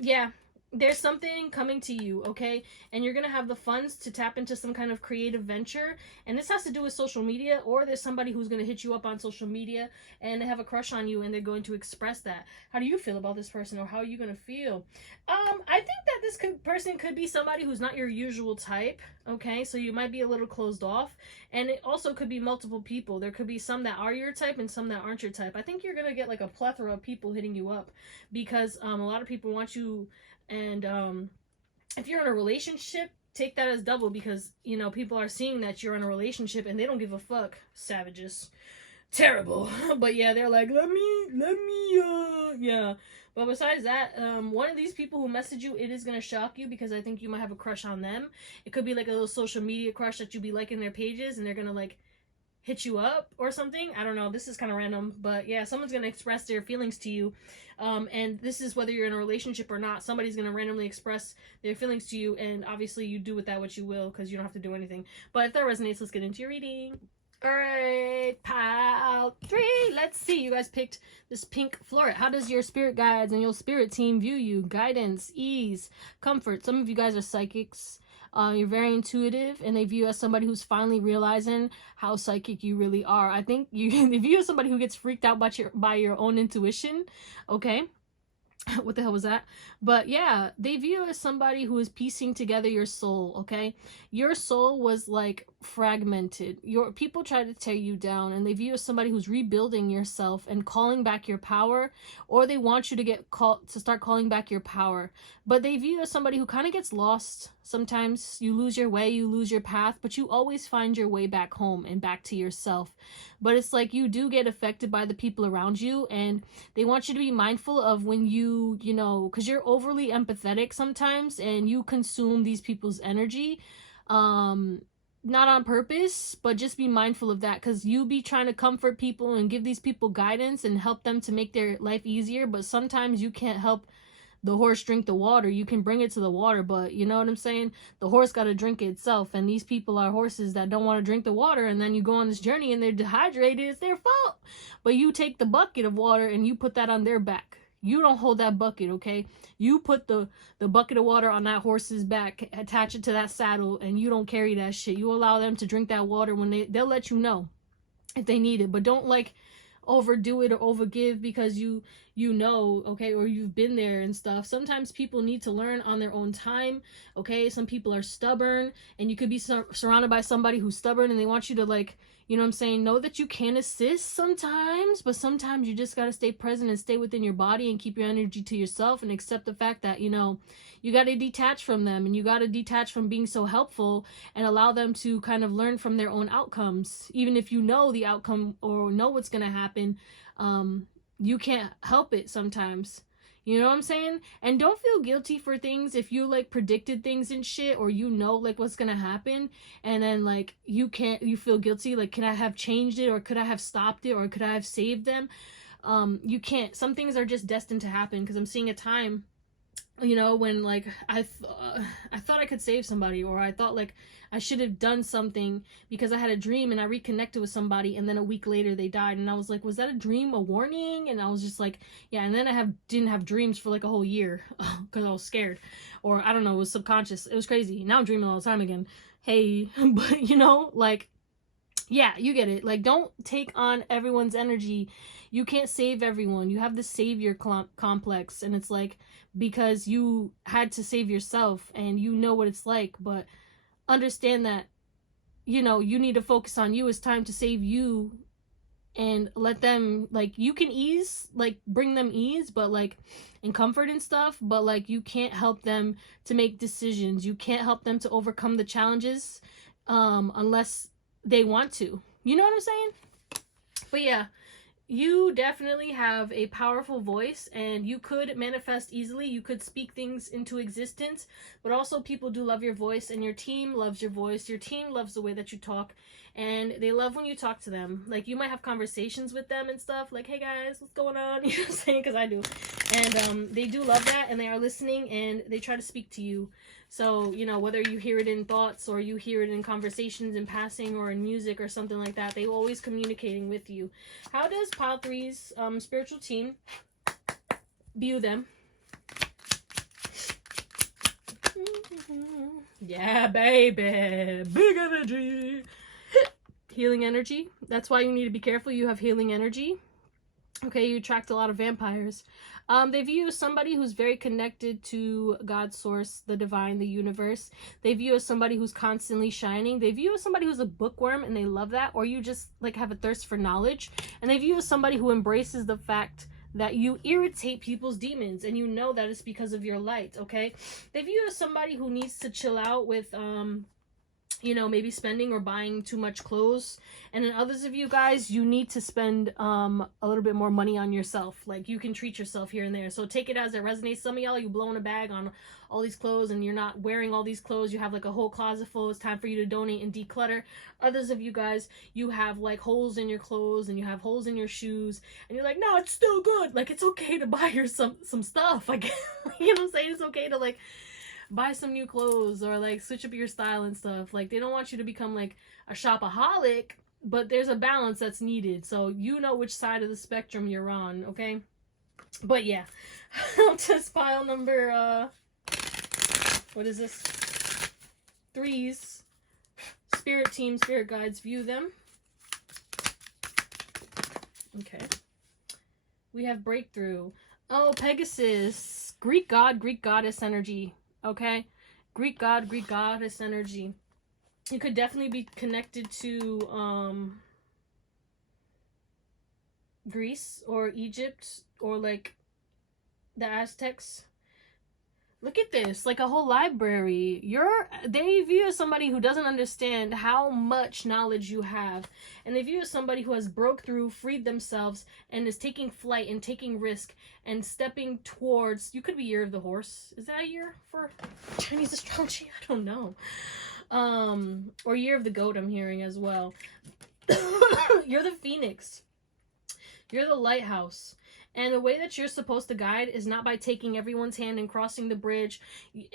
Yeah. There's something coming to you, okay? And you're going to have the funds to tap into some kind of creative venture. And this has to do with social media, or there's somebody who's going to hit you up on social media and they have a crush on you and they're going to express that. How do you feel about this person, or how are you going to feel? I think that this person could be somebody who's not your usual type, okay? So you might be a little closed off. And it also could be multiple people. There could be some that are your type and some that aren't your type. I think you're going to get like a plethora of people hitting you up because a lot of people want you. And if you're in a relationship, take that as double, because, you know, people are seeing that you're in a relationship and they don't give a fuck. Savages. Terrible. But yeah, they're like, let me, yeah. But besides that, one of these people who message you, it is going to shock you, because I think you might have a crush on them. It could be like a little social media crush that you be liking their pages and they're going to like hit you up or something. I don't know. This is kind of random, but yeah, someone's going to express their feelings to you. And this is whether you're in a relationship or not. Somebody's going to randomly express their feelings to you, and obviously you do with that what you will, because you don't have to do anything. But if that resonates, let's get into your reading. All right, pile 3. Let's see. You guys picked this pink floret. How does your spirit guides and your spirit team view you? Guidance, ease, comfort. Some of you guys are psychics. You're very intuitive, and they view you as somebody who's finally realizing how psychic you really are. I think they view you as somebody who gets freaked out by your own intuition. Okay. What the hell was that? But yeah, they view you as somebody who is piecing together your soul, okay? Your soul was like fragmented. Your people try to tear you down, and they view you as somebody who's rebuilding yourself and calling back your power, or they want you to start calling back your power. But they view you as somebody who kind of gets lost. Sometimes you lose your way, you lose your path, but you always find your way back home and back to yourself. But it's like you do get affected by the people around you, and they want you to be mindful of when you know, because you're overly empathetic sometimes and you consume these people's energy. not on purpose, but just be mindful of that, because you be trying to comfort people and give these people guidance and help them to make their life easier, but sometimes you can't help the horse drink the water. You can bring it to the water, but you know what I'm saying? The horse got to drink it itself, and these people are horses that don't want to drink the water, and then you go on this journey and they're dehydrated. It's their fault. But you take the bucket of water and you put that on their back. You don't hold that bucket, okay? You put the bucket of water on that horse's back, attach it to that saddle, and you don't carry that shit. You allow them to drink that water when they'll let you know if they need it. But don't like overdo it or overgive because you know, okay, or you've been there and stuff. Sometimes people need to learn on their own time, okay? Some people are stubborn, and you could be surrounded by somebody who's stubborn and they want you to, like, you know what I'm saying, know that you can assist sometimes, but sometimes you just got to stay present and stay within your body and keep your energy to yourself and accept the fact that, you know, you got to detach from them, and you got to detach from being so helpful and allow them to kind of learn from their own outcomes. Even if you know the outcome or know what's going to happen, you can't help it sometimes. You know what I'm saying? And don't feel guilty for things if you like predicted things and shit, or you know like what's gonna happen, and then like you feel guilty, like, can I have changed it, or could I have stopped it, or could I have saved them? You can't. Some things are just destined to happen, because I'm seeing a time, you know, when like I thought I could save somebody, or I thought like I should have done something because I had a dream and I reconnected with somebody, and then a week later they died, and I was like, was that a dream, a warning? And I was just like, yeah. And then I didn't have dreams for like a whole year because I was scared, or I don't know, it was subconscious. It was crazy. Now I'm dreaming all the time again. Hey, but you know, like, yeah, you get it. Like, don't take on everyone's energy. You can't save everyone. You have the savior complex, and it's like, because you had to save yourself and you know what it's like, but understand that, you know, you need to focus on you. It's time to save you, and let them, like, you can ease, like, bring them ease, but like, and comfort and stuff, but like, you can't help them to make decisions. You can't help them to overcome the challenges unless they want to. You know what I'm saying? But yeah, you definitely have a powerful voice, and you could manifest easily. You could speak things into existence, but also people do love your voice, and your team loves your voice. Your team loves the way that you talk, and they love when you talk to them. Like, you might have conversations with them and stuff, like, hey guys, what's going on? You know what I'm saying? Because I do. And they do love that, and they are listening, and they try to speak to you. So, you know, whether you hear it in thoughts, or you hear it in conversations in passing, or in music or something like that, they always communicating with you. How does Pile 3's spiritual team view them? Yeah, baby. Big energy. Healing energy. That's why you need to be careful. You have healing energy. Okay, you attract a lot of vampires. They view you as somebody who's very connected to God's source, the divine, the universe. They view you as somebody who's constantly shining. They view you as somebody who's a bookworm, and they love that. Or you just like have a thirst for knowledge. And they view you as somebody who embraces the fact that you irritate people's demons, and you know that it's because of your light, okay? They view you as somebody who needs to chill out with you know, maybe spending or buying too much clothes. And then others of you guys, you need to spend a little bit more money on yourself. Like, you can treat yourself here and there. So take it as it resonates. Some of y'all, you blowing a bag on all these clothes, and you're not wearing all these clothes. You have like a whole closet full. It's time for you to donate and declutter. Others of you guys, you have like holes in your clothes, and you have holes in your shoes, and you're like, no, it's still good. Like, it's okay to buy your some stuff. Like, you know what I'm saying? It's okay to like buy some new clothes, or like switch up your style and stuff. Like, they don't want you to become like a shopaholic, but there's a balance that's needed. So you know which side of the spectrum you're on, okay? But yeah, to pile number what is this? 3's spirit team, spirit guides view them. Okay. We have breakthrough. Oh, Pegasus, Greek god, Greek goddess energy. Okay, Greek god, Greek goddess energy. You could definitely be connected to Greece or Egypt, or like the Aztecs. Look at this, like a whole library. They view you as somebody who doesn't understand how much knowledge you have. And they view you as somebody who has broke through, freed themselves, and is taking flight and taking risk and stepping towards, you could be Year of the Horse. Is that a year for Chinese astrology? I don't know. Or year of the goat, I'm hearing as well. You're the phoenix. You're the lighthouse. And the way that you're supposed to guide is not by taking everyone's hand and crossing the bridge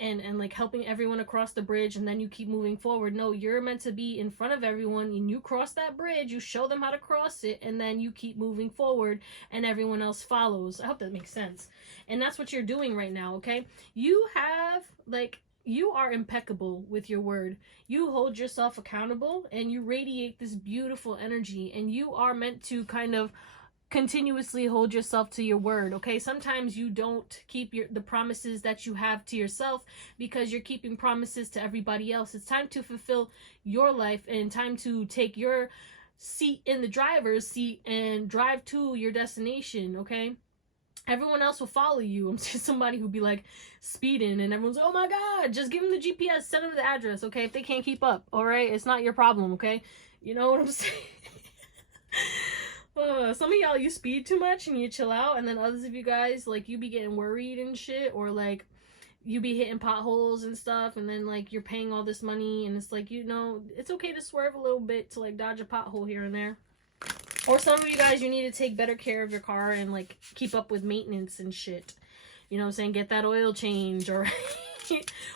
and like helping everyone across the bridge and then you keep moving forward. No, you're meant to be in front of everyone and you cross that bridge, you show them how to cross it, and then you keep moving forward and everyone else follows. I hope that makes sense. And that's what you're doing right now, okay? You have, like, you are impeccable with your word. You hold yourself accountable and you radiate this beautiful energy, and you are meant to kind of continuously hold yourself to your word, okay? Sometimes you don't keep the promises that you have to yourself because you're keeping promises to everybody else. It's time to fulfill your life and time to take your seat in the driver's seat and drive to your destination, okay? Everyone else will follow you. I'm seeing somebody who'd be like speeding and everyone's like, oh my god, just give them the GPS, send them the address, okay? If they can't keep up, all right? It's not your problem, okay? You know what I'm saying? Some of y'all, you speed too much and you chill out, and then others of you guys, like, you be getting worried and shit, or like you be hitting potholes and stuff, and then like you're paying all this money and it's like, you know, it's okay to swerve a little bit to like dodge a pothole here and there. Or some of you guys, you need to take better care of your car and like keep up with maintenance and shit, you know what I'm saying? Get that oil change, or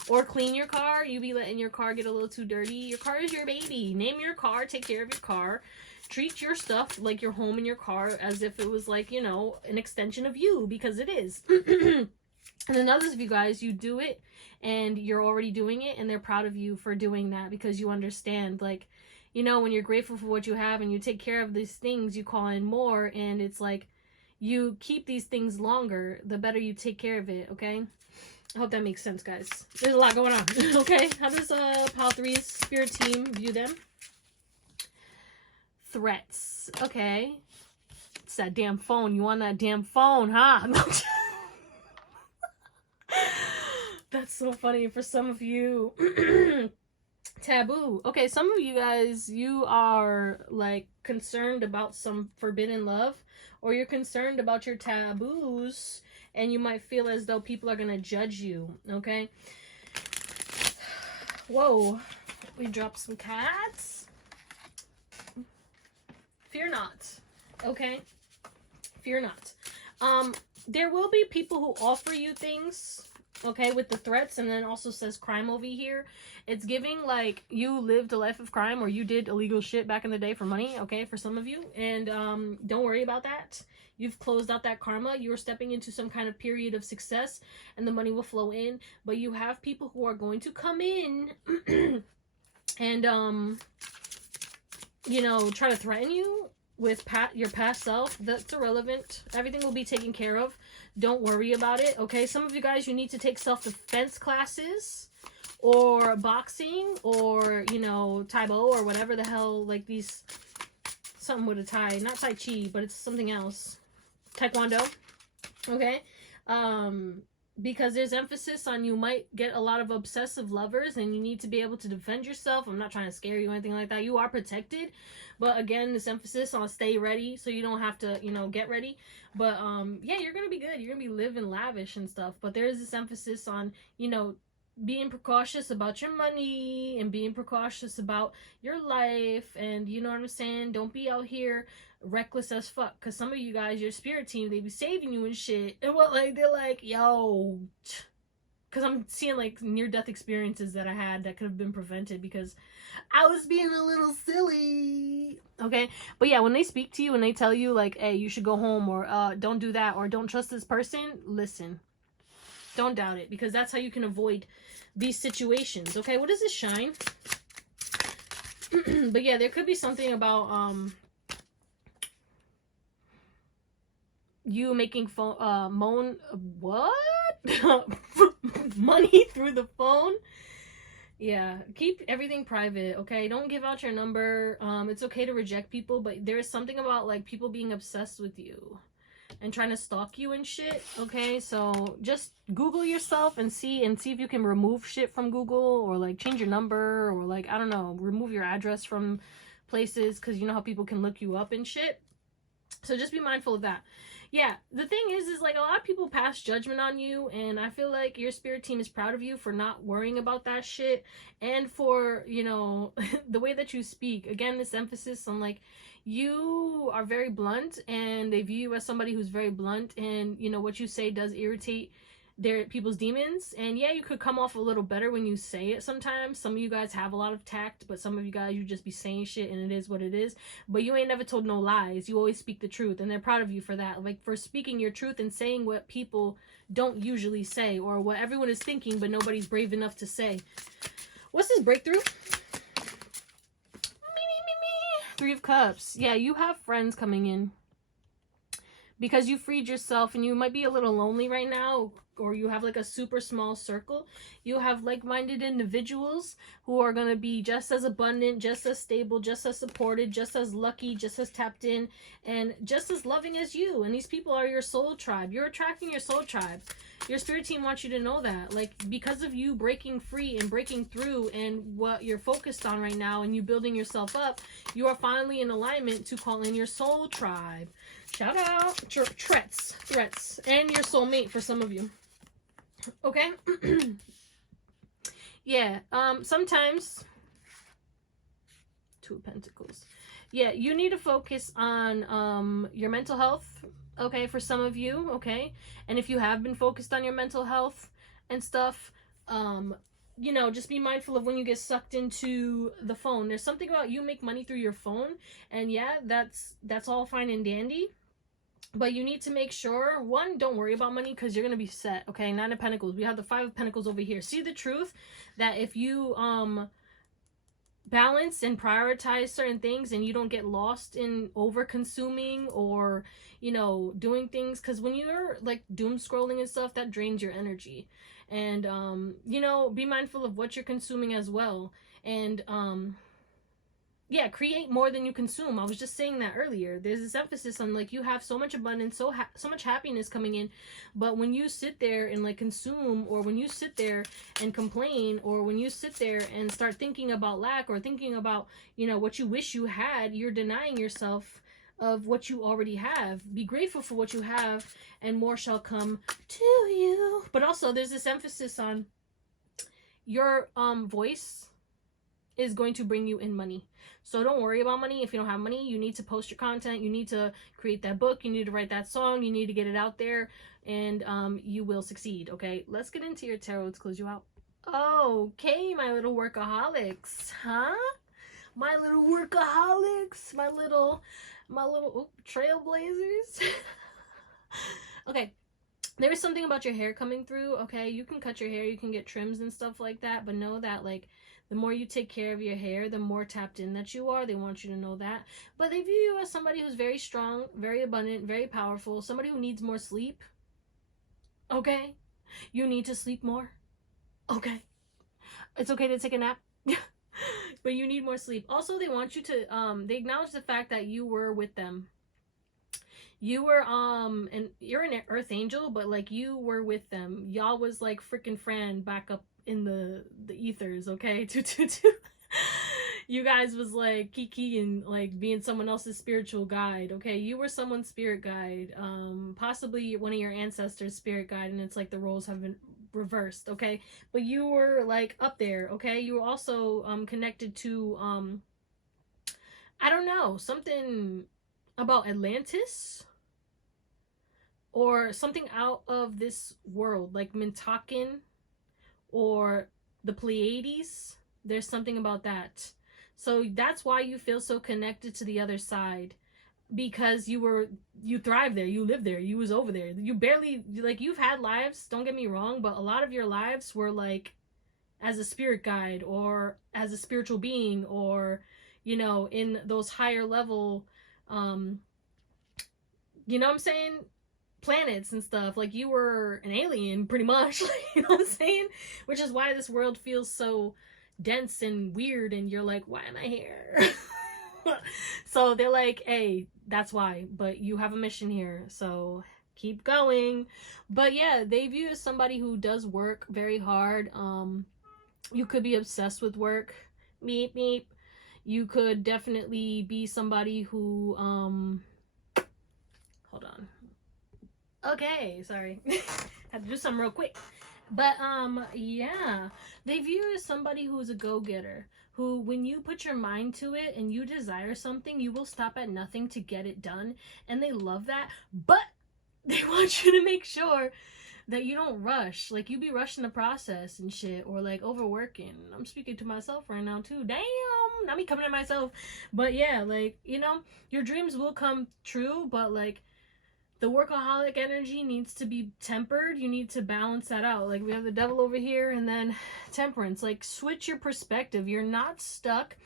or clean your car. You be letting your car get a little too dirty. Your car is your baby. Name your car, take care of your car. Treat your stuff like your home and your car as if it was like, you know, an extension of you, because it is. And then others of you guys, you do it and you're already doing it and they're proud of you for doing that, because you understand, like, you know, when you're grateful for what you have and you take care of these things, you call in more, and it's like you keep these things longer the better you take care of it, okay? I hope that makes sense, guys. There's a lot going on. Okay, how does Pile 3's spirit team view them? Threats. Okay. It's that damn phone. You on that damn phone, huh? That's so funny for some of you. Taboo. Okay, some of you guys, you are like concerned about some forbidden love, or you're concerned about your taboos, and you might feel as though people are gonna judge you, okay? Whoa. We dropped some cards. Fear not, okay? Fear not. There will be people who offer you things, okay, with the threats, and then also says crime over here. It's giving like you lived a life of crime, or you did illegal shit back in the day for money, okay, for some of you. And don't worry about that. You've closed out that karma. You're stepping into some kind of period of success, and the money will flow in. But you have people who are going to come in and you know, try to threaten you with your past self. That's irrelevant. Everything will be taken care of. Don't worry about it, okay? Some of you guys, you need to take self-defense classes, or boxing, or, you know, Taibo, or whatever the hell, like these, something with a Tai, not Tai Chi, but it's something else. Taekwondo, okay? Because there's emphasis on you might get a lot of obsessive lovers, and you need to be able to defend yourself. I'm not trying to scare you or anything like that. You are protected, but again, this emphasis on stay ready, so you don't have to, you know, get ready. But yeah, you're gonna be good. You're gonna be living lavish and stuff, but there's this emphasis on, you know, being precautious about your money and being precautious about your life, and you know what I'm saying? Don't be out here reckless as fuck, because some of you guys, your spirit team, they be saving you and shit, and what, like, they're like, yo, because I'm seeing like near-death experiences that I had that could have been prevented because I was being a little silly, okay? But yeah, when they speak to you and they tell you like, hey, you should go home, or don't do that, or don't trust this person, listen, don't doubt it, because that's how you can avoid these situations, okay? What does this shine? But yeah, there could be something about you making phone money through the phone. Yeah, keep everything private, okay? Don't give out your number. It's okay to reject people, but there is something about like people being obsessed with you and trying to stalk you and shit, okay? So just Google yourself and see if you can remove shit from Google, or like change your number, or like, I don't know, remove your address from places, because you know how people can look you up and shit. So just be mindful of that. Yeah, the thing is like a lot of people pass judgment on you, and I feel like your spirit team is proud of you for not worrying about that shit, and for, you know, the way that you speak. Again, this emphasis on like, you are very blunt, and they view you as somebody who's very blunt, and you know what you say does irritate people's demons. And yeah, you could come off a little better when you say it sometimes. Some of you guys have a lot of tact, but some of you guys, you just be saying shit and it is what it is. But you ain't never told no lies. You always speak the truth, and they're proud of you for that, like for speaking your truth and saying what people don't usually say, or what everyone is thinking but nobody's brave enough to say. What's this breakthrough? Three of Cups. Yeah, you have friends coming in because you freed yourself, and you might be a little lonely right now, or you have like a super small circle. You have like-minded individuals who are going to be just as abundant, just as stable, just as supported, just as lucky, just as tapped in, and just as loving as you. And these people are your soul tribe. You're attracting your soul tribe. Your spirit team wants you to know that, like, because of you breaking free and breaking through and what you're focused on right now, and you building yourself up, you are finally in alignment to call in your soul tribe. Shout out threats, and your soulmate for some of you. Okay. Yeah, sometimes Two of Pentacles. Yeah, you need to focus on your mental health, okay, for some of you, okay? And if you have been focused on your mental health and stuff, you know, just be mindful of when you get sucked into the phone. There's something about you make money through your phone, and yeah, that's all fine and dandy. But you need to make sure, one, don't worry about money, because you're going to be set, okay? Nine of Pentacles. We have the Five of Pentacles over here. See the truth? That if you balance and prioritize certain things, and you don't get lost in over-consuming or, you know, doing things, because when you're, like, doom scrolling and stuff, that drains your energy. And, you know, be mindful of what you're consuming as well. And, yeah, create more than you consume. I was just saying that earlier. There's this emphasis on like you have so much abundance, so much happiness coming in, but when you sit there and like consume, or when you sit there and complain, or when you sit there and start thinking about lack, or thinking about, you know, what you wish you had, you're denying yourself of what you already have. Be grateful for what you have, and more shall come to you. But also there's this emphasis on your voice is going to bring you in money. So don't worry about money. If you don't have money, you need to post your content. You need to create that book. You need to write that song. You need to get it out there, and you will succeed. Okay, let's get into your tarot. Let's close you out. Okay, my little workaholics, huh? My little workaholics, my little trailblazers. Okay, there is something about your hair coming through. Okay, you can cut your hair, you can get trims and stuff like that, but know that like the more you take care of your hair, the more tapped in that you are. They want you to know that. But they view you as somebody who's very strong, very abundant, very powerful, somebody who needs more sleep. Okay? You need to sleep more. Okay? It's okay to take a nap. But you need more sleep. Also, they want you to, they acknowledge the fact that you were with them. You were, and you're an earth angel, but like you were with them. Y'all was like freaking Fran back up in the ethers, okay? You guys was like Kiki and like being someone else's spiritual guide, okay? You were someone's spirit guide, possibly one of your ancestors' spirit guide, and it's like the roles have been reversed, okay? But you were like up there, okay? You were also connected to I don't know, something about Atlantis, or something out of this world, like Mintakan or the Pleiades. There's something about that. So that's why you feel so connected to the other side, because you thrived there, you lived there, you was over there. You barely, like, you've had lives, don't get me wrong, but a lot of your lives were like as a spirit guide, or as a spiritual being, or, you know, in those higher level, you know what I'm saying, planets and stuff. Like, you were an alien pretty much. You know what I'm saying? Which is why this world feels so dense and weird, and you're like, why am I here? So they're like, hey, that's why, but you have a mission here, so keep going. But yeah, they view you as somebody who does work very hard. You could be obsessed with work. Meep meep. You could definitely be somebody who Okay, sorry. Had to do something real quick. But yeah, they view you as somebody who is a go-getter, who when you put your mind to it and you desire something, you will stop at nothing to get it done, and they love that. But they want you to make sure that you don't rush. Like, you be rushing the process and shit, or like overworking. I'm speaking to myself right now too. Damn, not me coming to myself. But yeah, like, you know, your dreams will come true, but like, the workaholic energy needs to be tempered. You need to balance that out. Like, we have the devil over here, and then temperance. Like, switch your perspective. You're not stuck.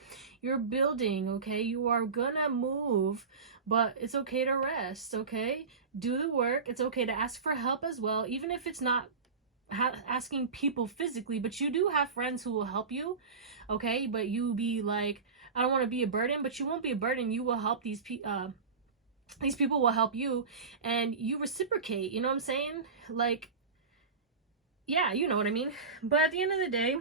You're building, okay? You are gonna move, but it's okay to rest, okay? Do the work. It's okay to ask for help as well, even if it's not asking people physically, but you do have friends who will help you, okay? But you be like, I don't want to be a burden, but you won't be a burden. You will help these people will help you, and you reciprocate, you know what I'm saying? Like, yeah, you know what I mean. But at the end of the day,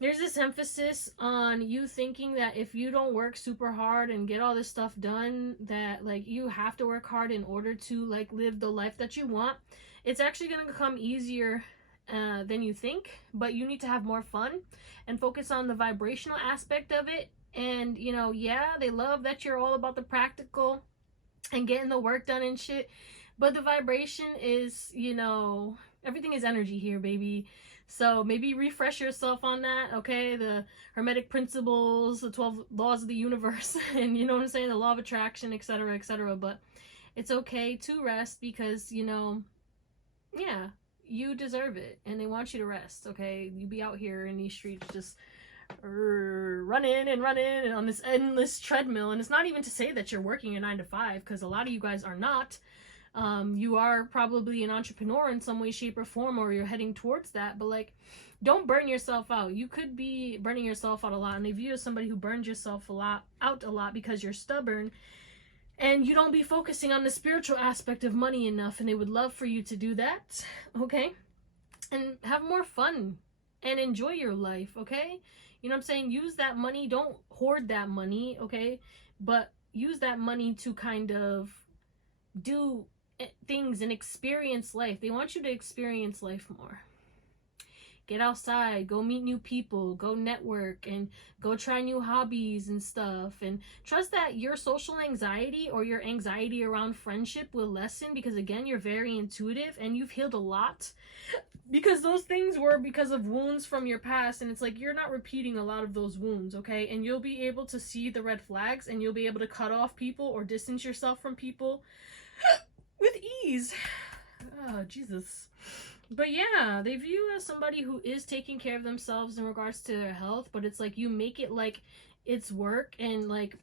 there's this emphasis on you thinking that if you don't work super hard and get all this stuff done, that like you have to work hard in order to like live the life that you want. It's actually going to become easier than you think, but you need to have more fun and focus on the vibrational aspect of it. And, you know, yeah, they love that you're all about the practical and getting the work done and shit. But the vibration is, you know, everything is energy here, baby. So maybe refresh yourself on that, okay? The Hermetic principles, the 12 laws of the universe, and you know what I'm saying? The law of attraction, etc., etc. But it's okay to rest because, you know, yeah, you deserve it. And they want you to rest, okay? You be out here in these streets just running and on this endless treadmill. And it's not even to say that you're working a 9 to 5, because a lot of you guys are not. You are probably an entrepreneur in some way, shape, or form, or you're heading towards that, but like, don't burn yourself out. You could be burning yourself out a lot, and they view you as somebody who burns yourself out a lot because you're stubborn and you don't be focusing on the spiritual aspect of money enough, and they would love for you to do that, okay? And have more fun and enjoy your life, okay? You know what I'm saying? Use that money. Don't hoard that money, okay? But use that money to kind of do things and experience life. They want you to experience life more. Get outside, go meet new people, go network, and go try new hobbies and stuff. And trust that your social anxiety or your anxiety around friendship will lessen, because again, you're very intuitive and you've healed a lot, because those things were because of wounds from your past, and it's like you're not repeating a lot of those wounds, okay? And you'll be able to see the red flags, and you'll be able to cut off people or distance yourself from people with ease. Oh, Jesus. But yeah, they view you as somebody who is taking care of themselves in regards to their health, but it's like you make it like it's work, and like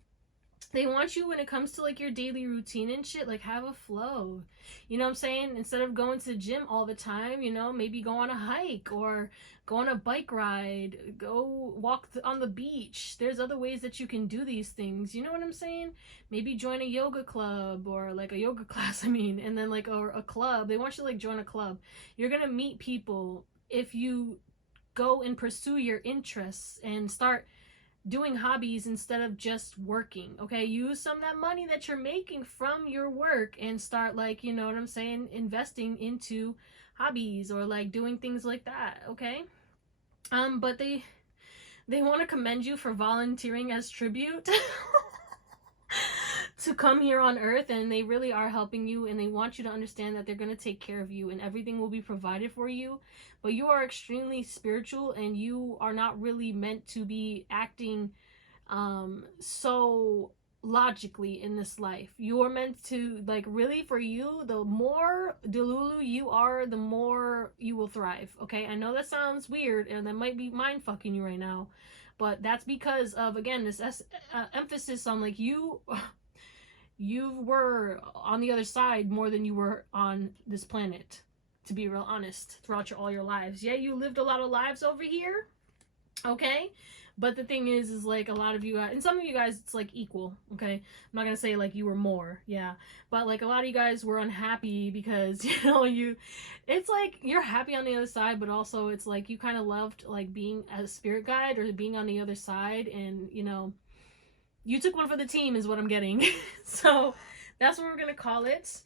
they want you, when it comes to like your daily routine and shit, like have a flow. You know what I'm saying? Instead of going to the gym all the time, you know, maybe go on a hike or go on a bike ride, go walk on the beach. There's other ways that you can do these things. You know what I'm saying? Maybe join a yoga club, or like a yoga class, I mean, and then like a club. They want you to like join a club. You're gonna meet people if you go and pursue your interests and start doing hobbies instead of just working, okay? Use some of that money that you're making from your work and start, like, you know what I'm saying, investing into hobbies or like doing things like that, okay? But they want to commend you for volunteering as tribute to come here on earth, and they really are helping you, and they want you to understand that they're going to take care of you and everything will be provided for you. But you are extremely spiritual, and you are not really meant to be acting so logically in this life. You are meant to, like, really, for you, the more Delulu you are, the more you will thrive, okay? I know that sounds weird, and that might be mind fucking you right now, but that's because of, again, this emphasis on, like, you were on the other side more than you were on this planet, to be real honest, throughout all your lives. Yeah, you lived a lot of lives over here, okay? But the thing is like a lot of you guys, and some of you guys, it's like equal, okay? I'm not gonna say like you were more, yeah. But like a lot of you guys were unhappy because, you know, it's like you're happy on the other side, but also it's like you kind of loved like being a spirit guide or being on the other side, and, you know, you took one for the team is what I'm getting. So that's what we're gonna call it.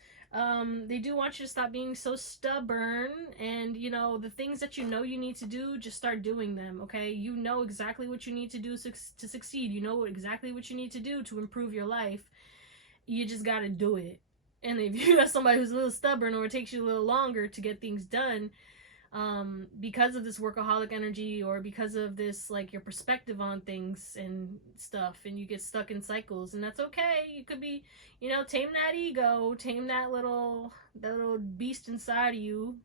They do want you to stop being so stubborn, and you know, the things that you know you need to do, just start doing them, okay? You know exactly what you need to do to succeed. You know exactly what you need to do to improve your life. You just got to do it. And if you have somebody who's a little stubborn, or it takes you a little longer to get things done, because of this workaholic energy, or because of this, like, your perspective on things and stuff, and you get stuck in cycles, and that's okay. You could be, you know, tame that ego, tame that little beast inside of you,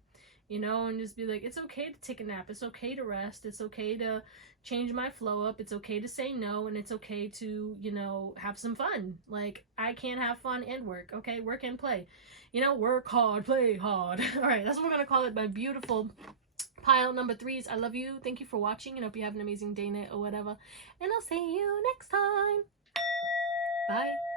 you know, and just be like, it's okay to take a nap, it's okay to rest, it's okay to change my flow up, it's okay to say no, and it's okay to, you know, have some fun. Like, I can't have fun and work, okay? Work and play. You know, work hard, play hard. All right, that's what we're going to call it, my beautiful pile number 3s. I love you. Thank you for watching, and hope you have an amazing day, night, or whatever. And I'll see you next time. Bye.